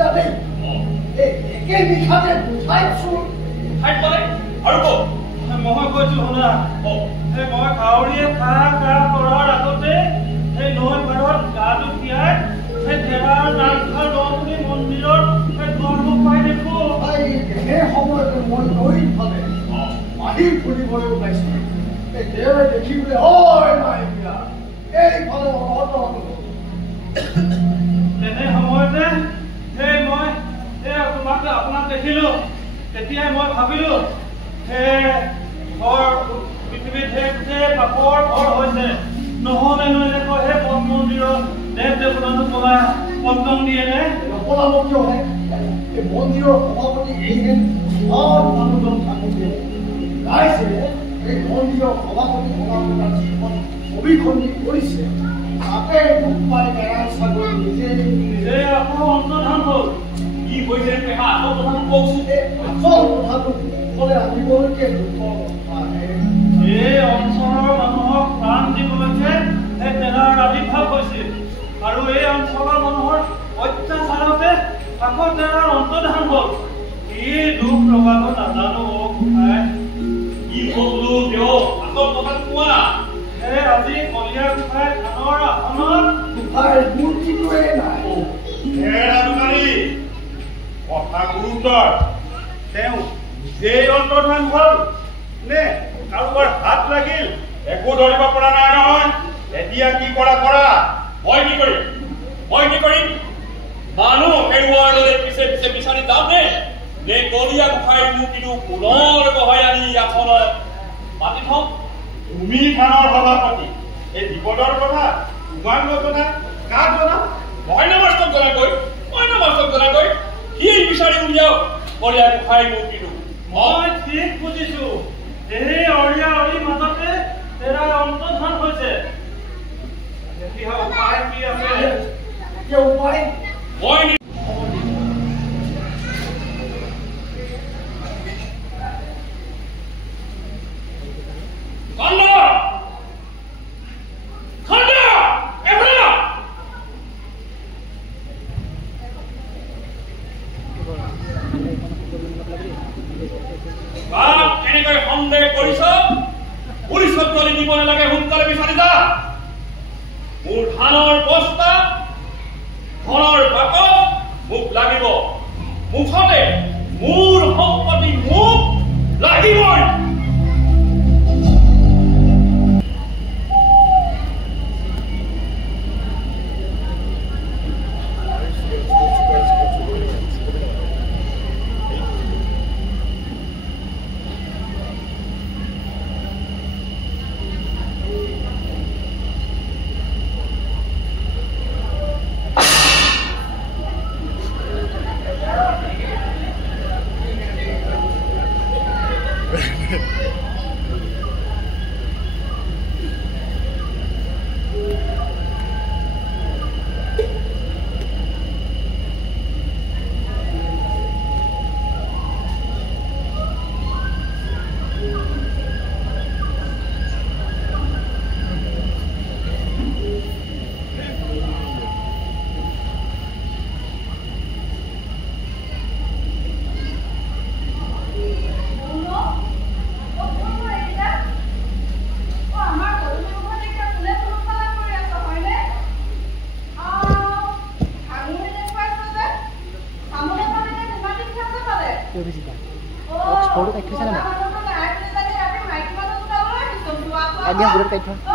যাতে একে নিশাতে চুৰ আৰু ক'ত মই কৈছো শুনা মই কাউৰীয়ে কৰাৰ আগতে সেই নৈ পাৰত গাটো তিয়াই সেই ঠেলাৰ নামঘৰ নপুনি মন্দিৰত সেই দুৱাৰমুখ পাই দেখো সেই সময়তে মই নৈত ফালে মাহি ফুৰিবলৈ ওলাইছো এই দেৱে দেখি বোলে মাইকিয়া এইফালে অনহত তেনে সময়তে সেই মই আপোনাক দেখিলো তেতিয়াই মই ভাবিলো পৃথিৱীত পাপৰ ঘৰ হৈছে নহলে দেখো সেই মঠ মন্দিৰত দেৱ দেৱতানো পলা পত্তন দিয়ে নে পলাব কিয় হয় এই মন্দিৰৰ সভাপতি এইদিন মানুহজন থাকোঁতে গাইছে এই মন্দিৰৰ সভাপতি যিখন ছবিখন কৰিছে তাতে দুখ পাই গাড়ী ছাগলী নিজে আকৌ অন্তৰ্ধান হ'ল কি হৈছে আচল কথাটো কওকচোন আচল কথাটো ক'লে আহিবলৈকে দুখৰ কথা এই অঞ্চলৰ মানুহক প্ৰাণ দিবলৈকে এই তেলাৰ আৱিৰ্ভাৱ হৈছিল আৰু এই অঞ্চলৰ মানুহৰ অত্যাচাৰতে আকৌ তেলাৰ অন্তৰ্ধান হ'ল কি দুখ লগাব নাজানো কি হলো দিয়ক আচল কথাটো কোৱা আজি কলীয়া গোঁসাই থানৰ আসনত গোঁসাই মূৰ্তিটোৱে নাই কথা গুৰুতৰ তেওঁ নিজেই অন্তৰ্ধান হ'ল নে কাৰোবাৰ হাত লাগিল একো ধৰিব পৰা নাই নহয় এতিয়া কি কৰা মই কি কৰিম মানুহ হেৰুৱাৰ দৰে পিছে পিছে বিচাৰি যাম নে কলীয়া গোঁসাই মূৰ্তিটো পুনৰ বহাই আনি আসনত মাতি থওঁ তুমি থানৰ সভাপতি এই বিপদৰ কথা তোমাক নজনা কাক জনা মই নমস্তক জনাকৈ সি বিচাৰি উলিয়াওক কলীয়া গোঁসাই মূৰ্তিটো মই ঠিক বুজিছো এই অৰিয়া অৰি মাজতে তেলাৰ অন্তৰ্ধান হৈছে এতিয়া উপায় কি আছে এতিয়া উপায় মই কেনেকৈ সন্দেহ কৰিছ পুলিচত গলি দিব নালাগে সোনকালে বিচাৰি যা মোৰ ধানৰ বস্তা ধনৰ বাকচ মোক লাগিব মুঠতে মোৰ সম্পত্তি মোক লাগিবই অভিজিতা অক্সফৰ্ডত কাটি থৈছে নাই এদিন গুৰত কাটি থোৱা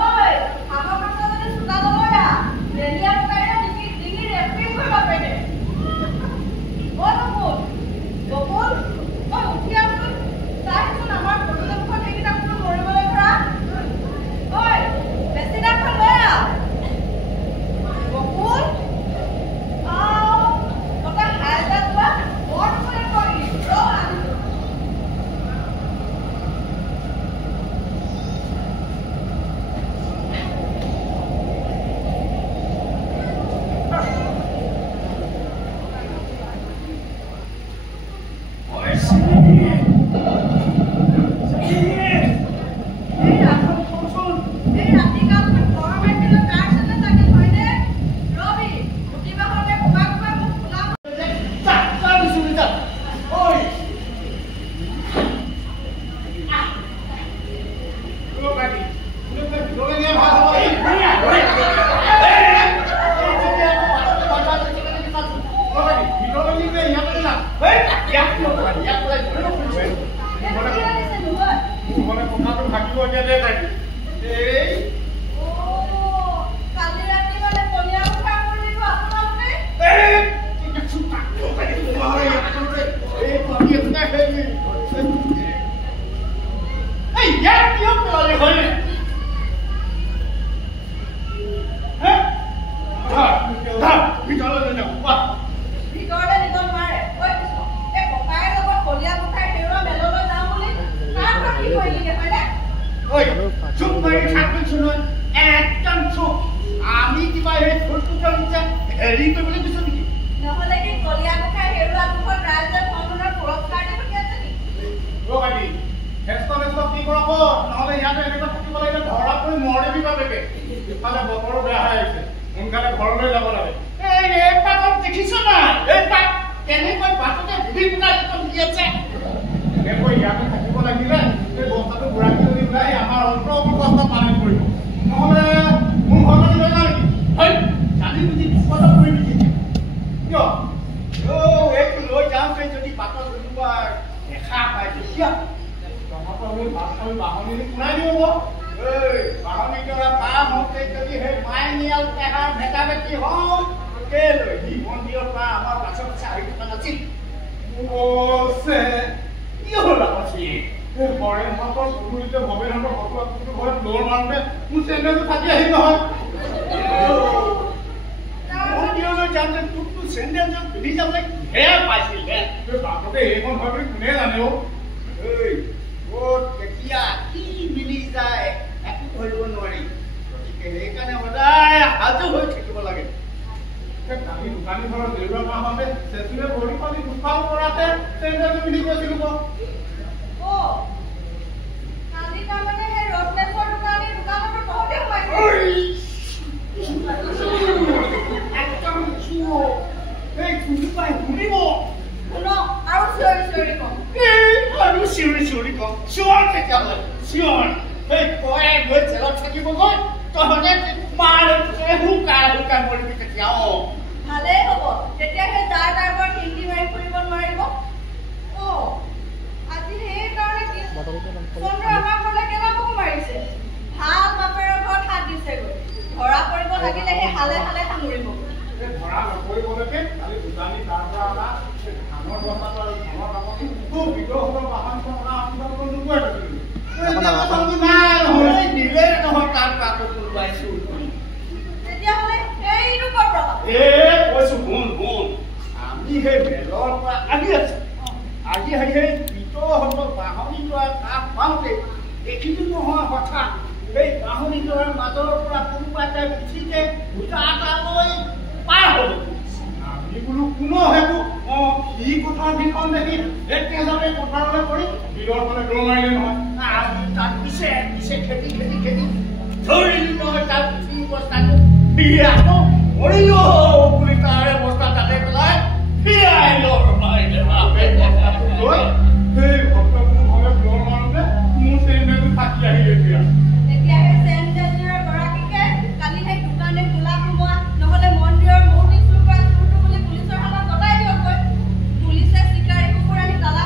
পুলিচে চিকাৰী কুকুৰ আনি তালা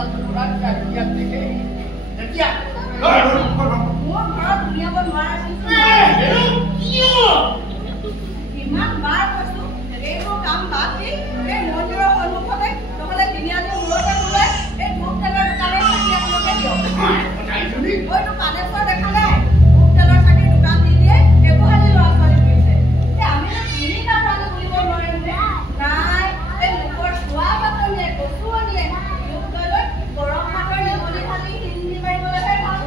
পইচাটো লোৱাৰ ইয়াত দেখে এতিয়া মোৰ ঘৰত উলিয়াব নোৱাৰা ইমান বাৰ কৈছো এইবোৰ কাম বাদ দি এই মন্দিৰৰ সন্মুখতে নহ'লে তিনিআলিৰ মূৰতে বোলে এই ধূপ তেলৰ দোকানৰ চাকি আপোনালোকে দিয়ক হয়তো কানেশ্বৰ দেখা নাই ধূপ তেলৰ চাকিৰ দোকান দি দিয়ে একোহালি ল'ৰা ছোৱালী কৰিছে আমি তিনি নাপালে বুলিব নোৱাৰিম নে নাই এই লোকৰ চোৱা পাতনিয়ে কচু আনিয়ে ধূপ তেলত গৰম ভাতৰ নিগনি খালি হিন্দী মাৰিবলৈহে ভাল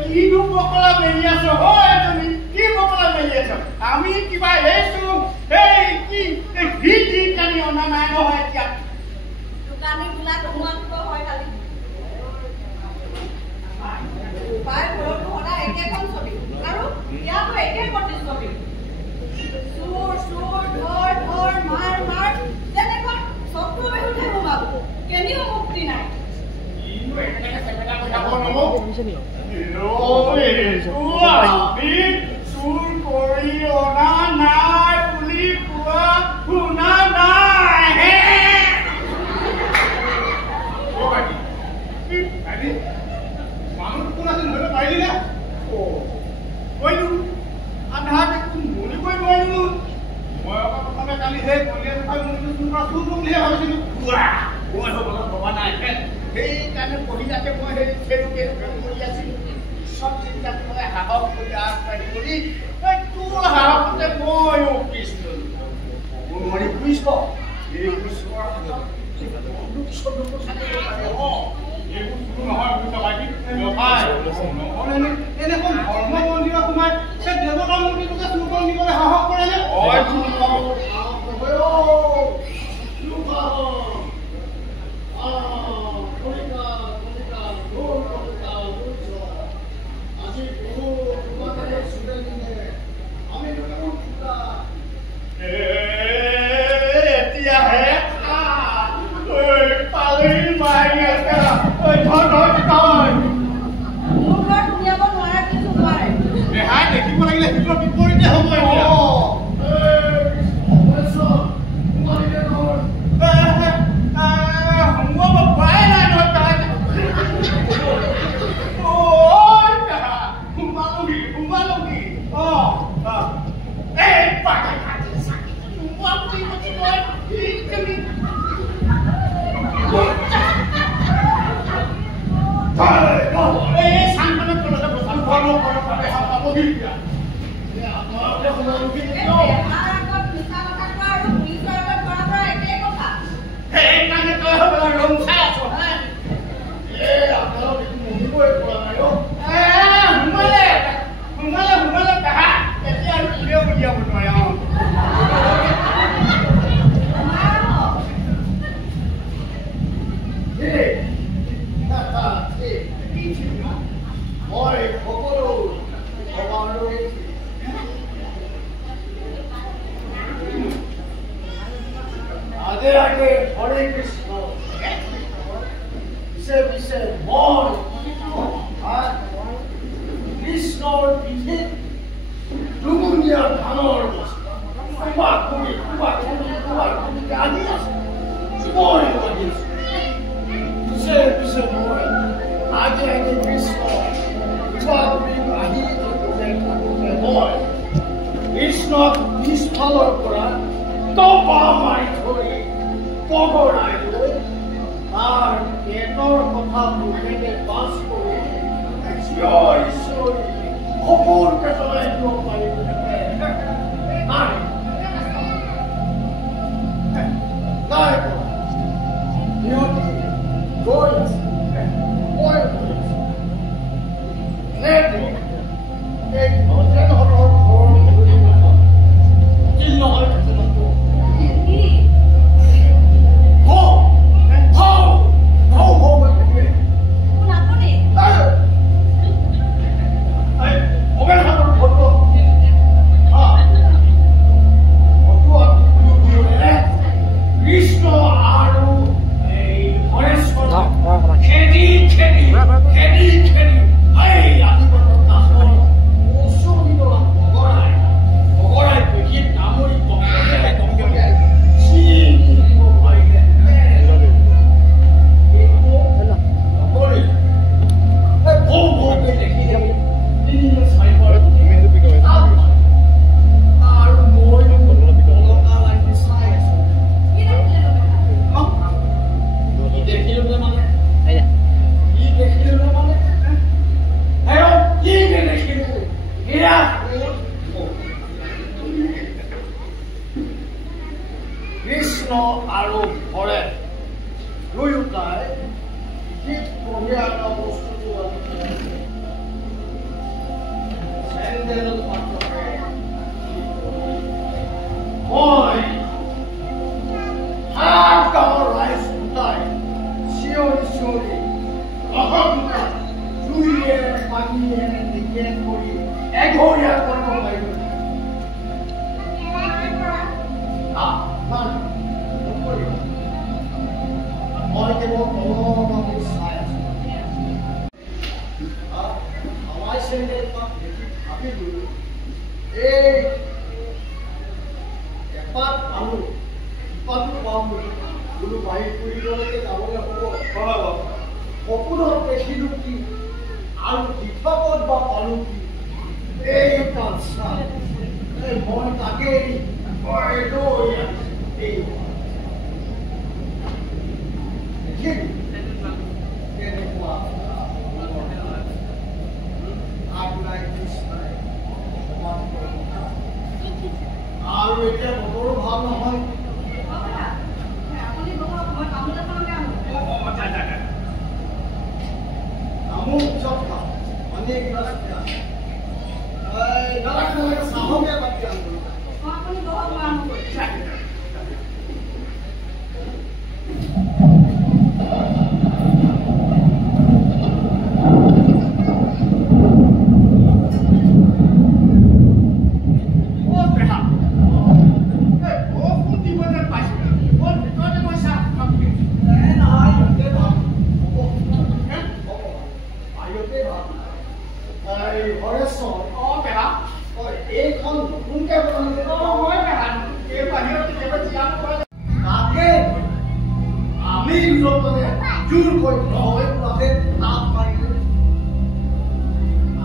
কিনো বকলা মেলি আছ হয় তুমি কি বকলা মেলি আছ আমি কিবা এইটো এই কি ভিজি কানি অনা নাই নহয় এতিয়া দোকানী বিলাক অনুমানিত হয় কালি উপায় ঘৰতো সদায় একেখন ছবি আৰু ইয়াতো একেই প্ৰতিচ্ছবি চোৰ চোৰ ধৰ ধৰ মাৰ মাৰ যেনেকৈ চক্ৰ বেহুতে সোমাব কেনিও মুক্তি নাই চুৰ কৰি অনা নাই বুলি কোৱা শুনা নাই মানুহ কোন আছিল ধৰিব পাৰিলি নে কৈলো আধাতে মনিবই নোৱাৰিলো মই আকৌ প্ৰথমে কালি সেই কলীয়া জোখাই মনিটো চুৰ বুলিহে ভাবিছিলো মই ভবা নাই সেইকাৰণে পঢ়িলাকে মই সেই খেলুকে কৰি আছিলো সব চিন্তা কৰি সাহস কৰি আগবাঢ়ি কৰি তোৰ সাহসতে ময়ো পিছ ললো নোৱাৰি বুজিছ এই ঈশ্বৰৰ এনেখন ধৰ্ম মন্দিৰত সোমাই সেই দেৱতা মন্দিৰটোকে চুৰ কৰি নিবলৈ সাহস কৰে নে দেখিব লাগিলে ভিতৰত বিপৰীতে হ'ব Hare Krishna. He said, more. Krishna is Dugunya Dhanor. Kubakuni, Ganias. More than this. He said, more. Again, Krishna. More. Krishna is follow Quran. Topa my Tori. পগড়াই লৈ আর পেটৰ কথা মুখেৰে পাছ কৰি খবৰ পেটলাই দিব পাৰিব নাই সিহঁতি গৈ আছে এই অজেনহঁতৰ ঘৰ নহয় বঢ়িয়া এটা বস্তুটো চেণ্ডেল পাতৰে মই হাত গাঁৱৰ ৰাইজ গোটাই চিঞৰি অহংকাৰ জুইয়ে পানীয়ে নিকেট কৰি এঘৰীয়া কৰিব পাৰিব মই কেৱল অলপ চাই আছো আমাৰ চেণ্ডেল পাত দেখি ভাবিলো এই এপাত আলু ইপাতো পাম বোলো বাহিৰ ফুৰিবলৈকে যাবলৈ হ'ব সপোনত দেখিলো কি আৰু কিতাপত বা পালো কি এই কালচা মই তাকেই এই কেনেকুৱা আপোনাৰ আৰু এতিয়া বতৰো ভাল নহয় তামোল চব খা পানী এগিলাচ খা চাহকে পাতি আনো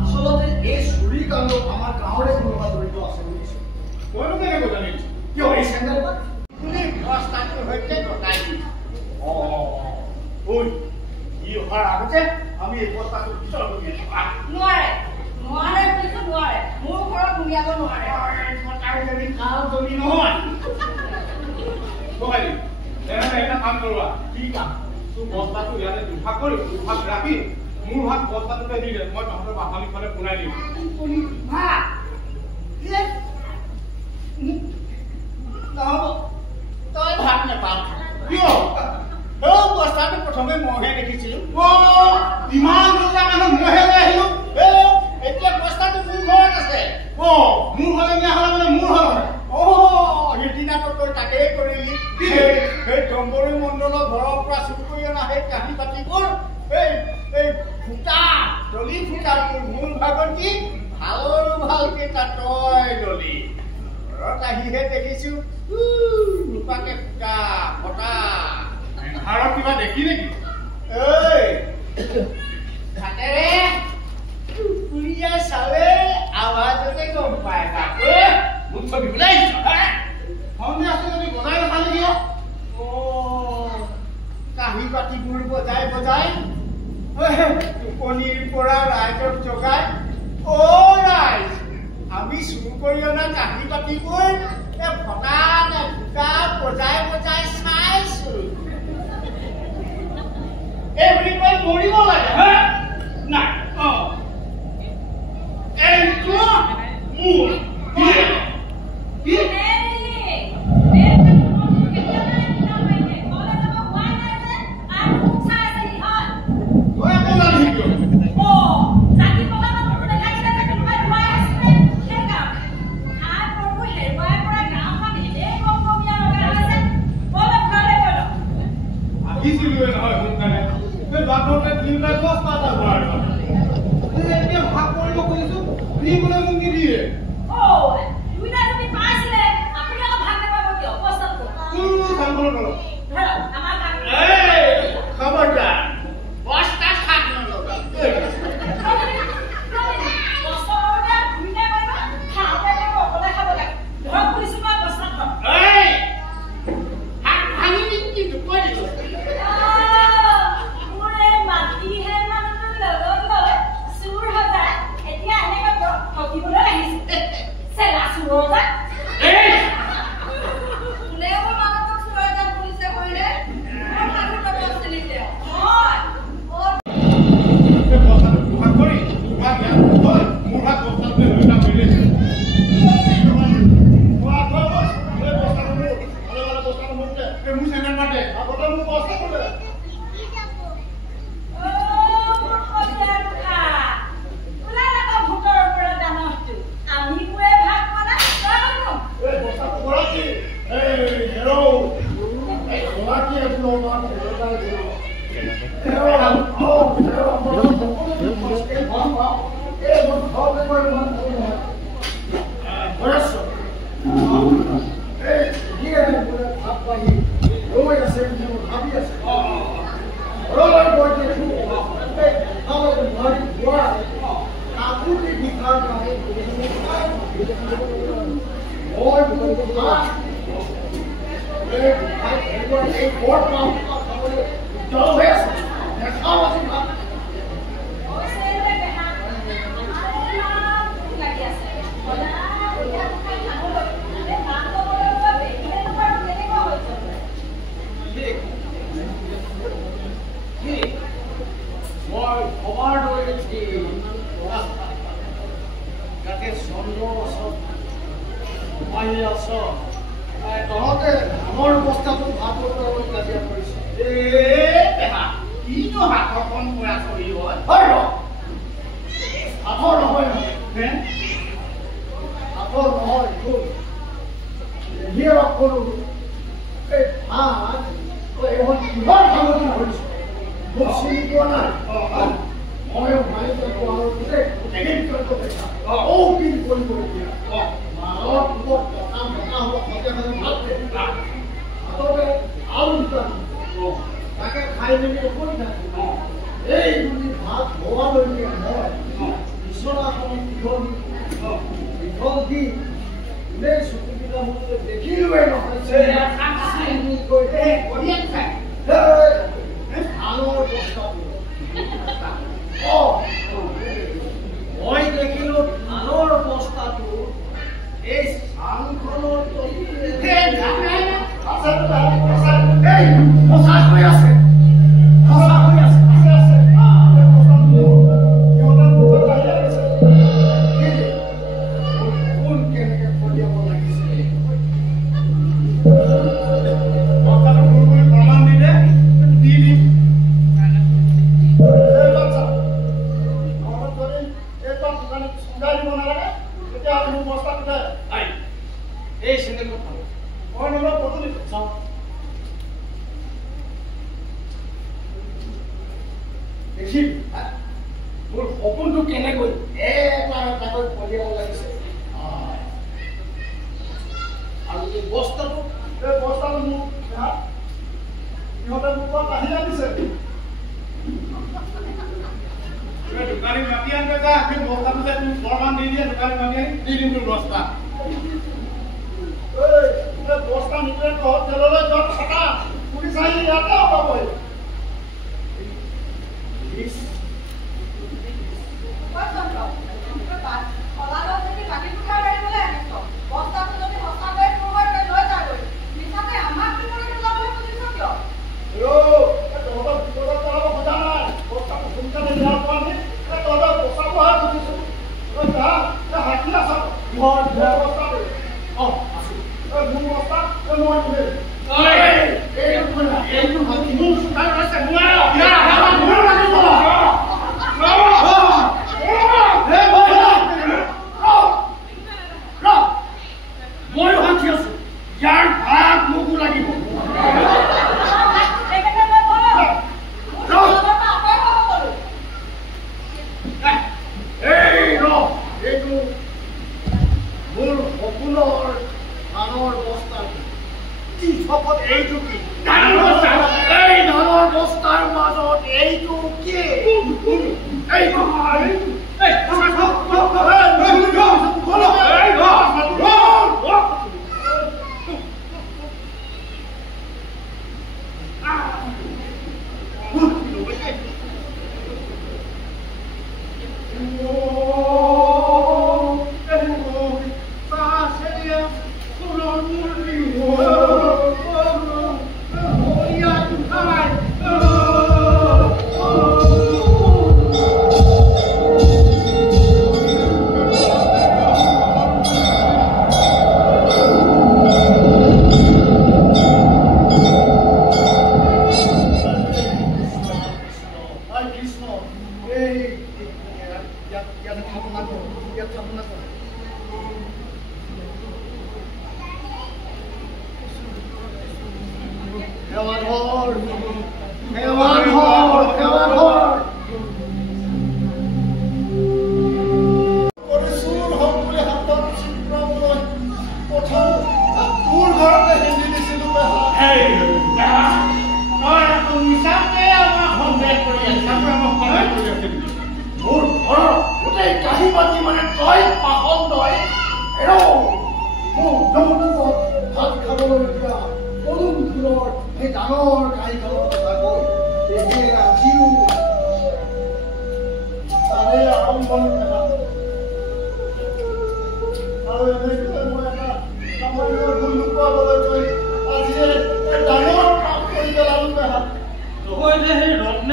আচলতে এই চুৰি কাণ্ড আমাৰ গাঁৱৰে কোনোবা জড়িত আছে বুলিছো মইনো কেনেকৈ জানিছো কিয় এই চেণ্ডেল কোনে ব্যৱস্থাটোৰ সৈতে ঘটাই দিছে ই অহাৰ আগতে আমি এই ব্যৱস্থাটো পিছত নোৱাৰে নোৱাৰে বুলিছো নোৱাৰে মোৰ ঘৰত উলিয়াব নোৱাৰে কাম জমি নহয় এটা কাম কৰোৱা কি কাম তোৰ বস্তাটো ইয়াতে দুভাগ কৰি দুভাগ ৰাখি মোৰ ভাগ বস্তাটোতে দি দে মই তহঁতৰ বাহালিফালে পুৰাই দিম তই ভাগ নেপাম কিয় বস্তাটো প্ৰথমে মহে দেখিছিলো ইমান দুটা মানুহ মহে লৈ আহিলো এতিয়া বস্তাটো মোৰ ঘৰত আছে মোৰ হলে নিয়া হলে মানে মোৰ হল সেইদিনাটো তই তাকেই কৰিলি সেই ডম্বৰী মণ্ডলৰ ঘৰৰ পৰা চুৰি কৰি অনা সেই কাঁহী পাতিবোৰ এই ফুটা দলি ফুটা মোৰ ভাগত কি ভালৰো ভালকেইটা তই দলি ঘৰত আহিহে দেখিছো ৰূপাকে ফুটা ফটা ভাৰত কিবা দেখি নেকি হাতেৰে ফুৰিয়া চালে আৱাজতে গম পায় মোক ছবি ওলাইছো সন্ধ্যা আছে যদি বজাই নাপালে কিয় কাঁহী পাতিবোৰ বজাই বজাই টোপনিৰ পৰা ৰাইজক জগাই ৰাইজ আমি চুৰ কৰি অনা কাঁহী পাতিবোৰ ফটা নে ফুটা বজাই বজাই চাইছো এই বুলি কৈ মৰিব লাগে নাই এইটো মোৰ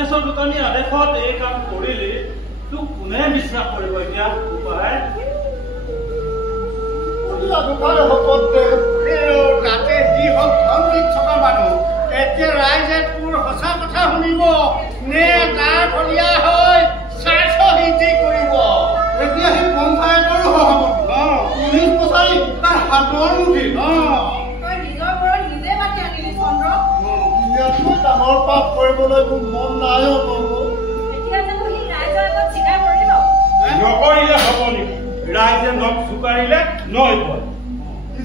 ৰত্নেশ্বৰ দোকানী আদেশত এই কাম কৰিলে তোক কোনে বিশ্বাস কৰিব এতিয়া উপায় তাতে যি হওক ধন দি থকা মানুহ এতিয়া ৰাইজে তোৰ সঁচা কথা শুনিব নে তাৰ ফলীয়া হৈ স্বাৰ্থ সিদ্ধি কৰিব এতিয়া সেই পঞ্চায়তৰো সভাপতি পুলিচ কছাৰী তাৰ হাতৰ মুঠি তই নিজৰ ঘৰত নিজে মাতি আনিলি চন্দ্ৰ ইয়াতকৈ ডাঙৰ পাপ কৰিবলৈ মোৰ মন নাই এতিয়া জানো সি ৰাইজৰ আগত স্বীকাৰ কৰিব নকৰিলে হ'ব নেকি ৰাইজে নখ জোকাৰিলে নৈ পৰে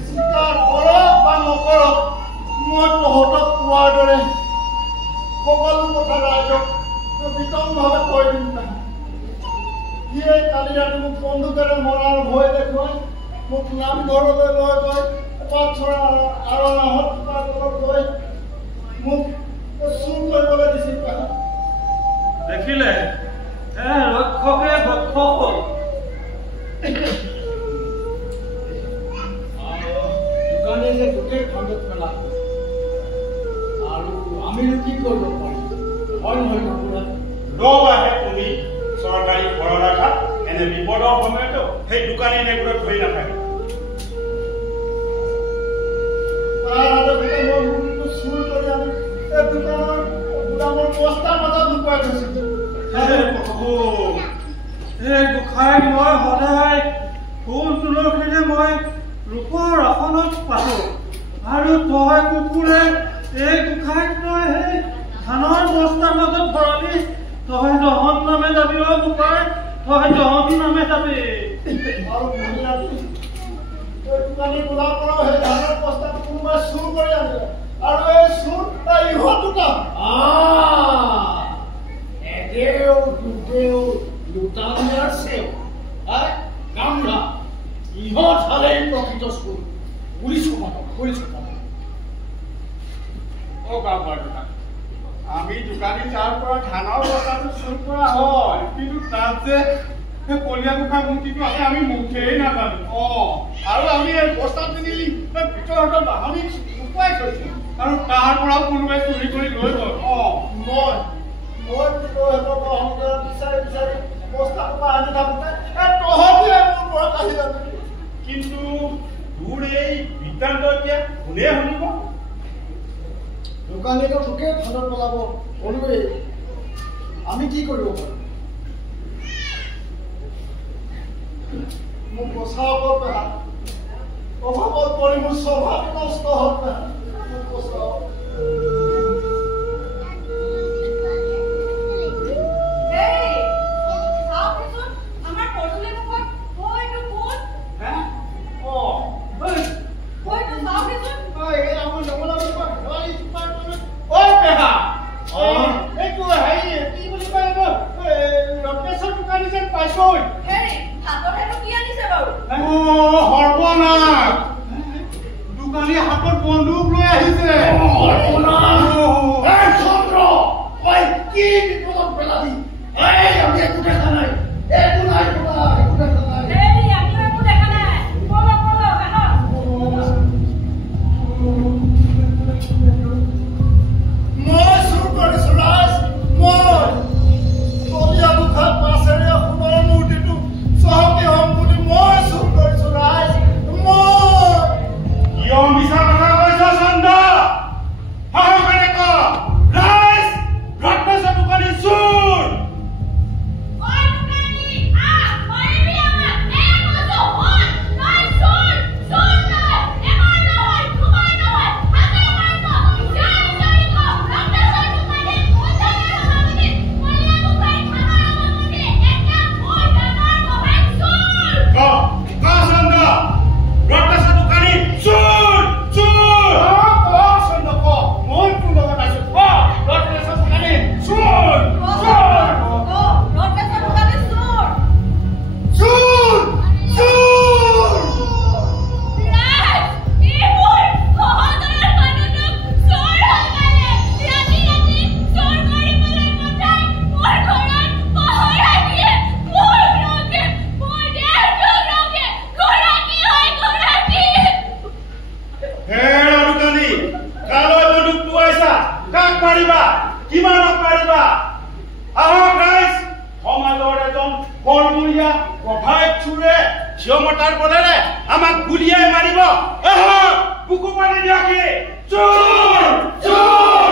স্বীকাৰ কৰক বা নকৰক মই তহঁতক কোৱাৰ দৰে সকলো কথা ৰাইজক বিতংভাৱে কৈ দিম না সিয়ে কালি ৰাতি মোক বন্দুকেৰে মৰাৰ ভয় দেখুৱাই মোক নামঘৰলৈ লৈ গৈ পাঠচৰা আৰণাহত গৈ মোক চুৰ কৰিবলৈ দিছিল দেখিলে ৰক্ষকে ভক্ষক হ'ল দোকানে যে গোটেই খণ্ডত পেলাব আৰু আমিনো কি কৰিব পাৰিম হয় নহয় নকৰা ৰবাহে তুমি চৰকাৰী ঘৰৰ ৰাখা এনে বিপদৰ সময়তো সেই দোকানী নেগুৰত ধৰি নাথাকে চুৰ কৰি আমি এই দোকানৰ গোদামৰ বস্তাৰ মাজত লুকুৱাই থৈছিলো এই গোসাঁই মই সদায় ফুল তুলসীৰে মই ৰূপৰ আসনত পাতো আৰু তই কুকুৰে এই গোসাঁইক তই সেই ধানৰ বস্তাৰ মাজত ভৰালি তই দহন নামে যাবি অ গোসাঁই তই দহন নামে যাবি আৰু দোকানী গোলাৰ পৰা সেই ধানৰ বস্তাটো কোনোবাই চুৰ কৰি আনিলে আৰু এই চুৰ ইহঁত দোকান এদেও দুদেও দুটাৰ চেও কামৰা ইহঁত হালেই প্ৰকৃত চুৰ পুলিচ আমি দোকানী তাৰ পৰা ধানৰ বস্তাটো চুৰ কৰা হয় কিন্তু তাত যে কলীয়া গোসাঁই মূৰ্তিটো আছে আমি মুখেই নাজানো আৰু আমি এই বস্তাটো নিলি ভিতৰতে বাহনিক লুকুৱাই থৈছো আৰু তাৰ পৰাও কোনোবাই চুৰি কৰি লৈ গ'ল মই বিচাৰি বস্তাটো পৰা আনি থাকোঁতে তহঁতিয়ে মোৰ পৰা কাঢ়ি আনি কিন্তু তোৰ এই বৃত্তান্ত এতিয়া কোনে শুনিব দোকানীটো তোকে খণ্ডত পেলাব ক'লোৱেই আমি কি কৰিব পাৰোঁ মোক বচাব পেহা অভাৱত পৰি মোৰ স্বভাৱ নষ্ট হ'ল পেহা মোক বচাওক দোকানী হাতত বন্দুক লৈ আহিছে কি বিপদত পেলাবি আমি একো দেখা নাই একো নাই মই চুৰ কৰিছো ৰাইজ মই কলীয়া গোসাঁই পাছেৰে সোণৰ মূৰ্তিটো চহকী হম বুলি মই চুৰ কৰিছো ৰাইজ মই কিয় মিছা কথা কৈছ চন্দ্ৰ সাহসেৰে ক ৰাইজ ৰত্নেশ্বৰ দোকানী চোৰ আহক ৰাইজ, সমাজৰ এজন বৰমূৰীয়া প্ৰভাৱ চোৰে ক্ষমতাৰ বলেৰে আমাক গুলিয়াই মাৰিব। আহক বুকু পানী দিয়ক। চোৰ চোৰ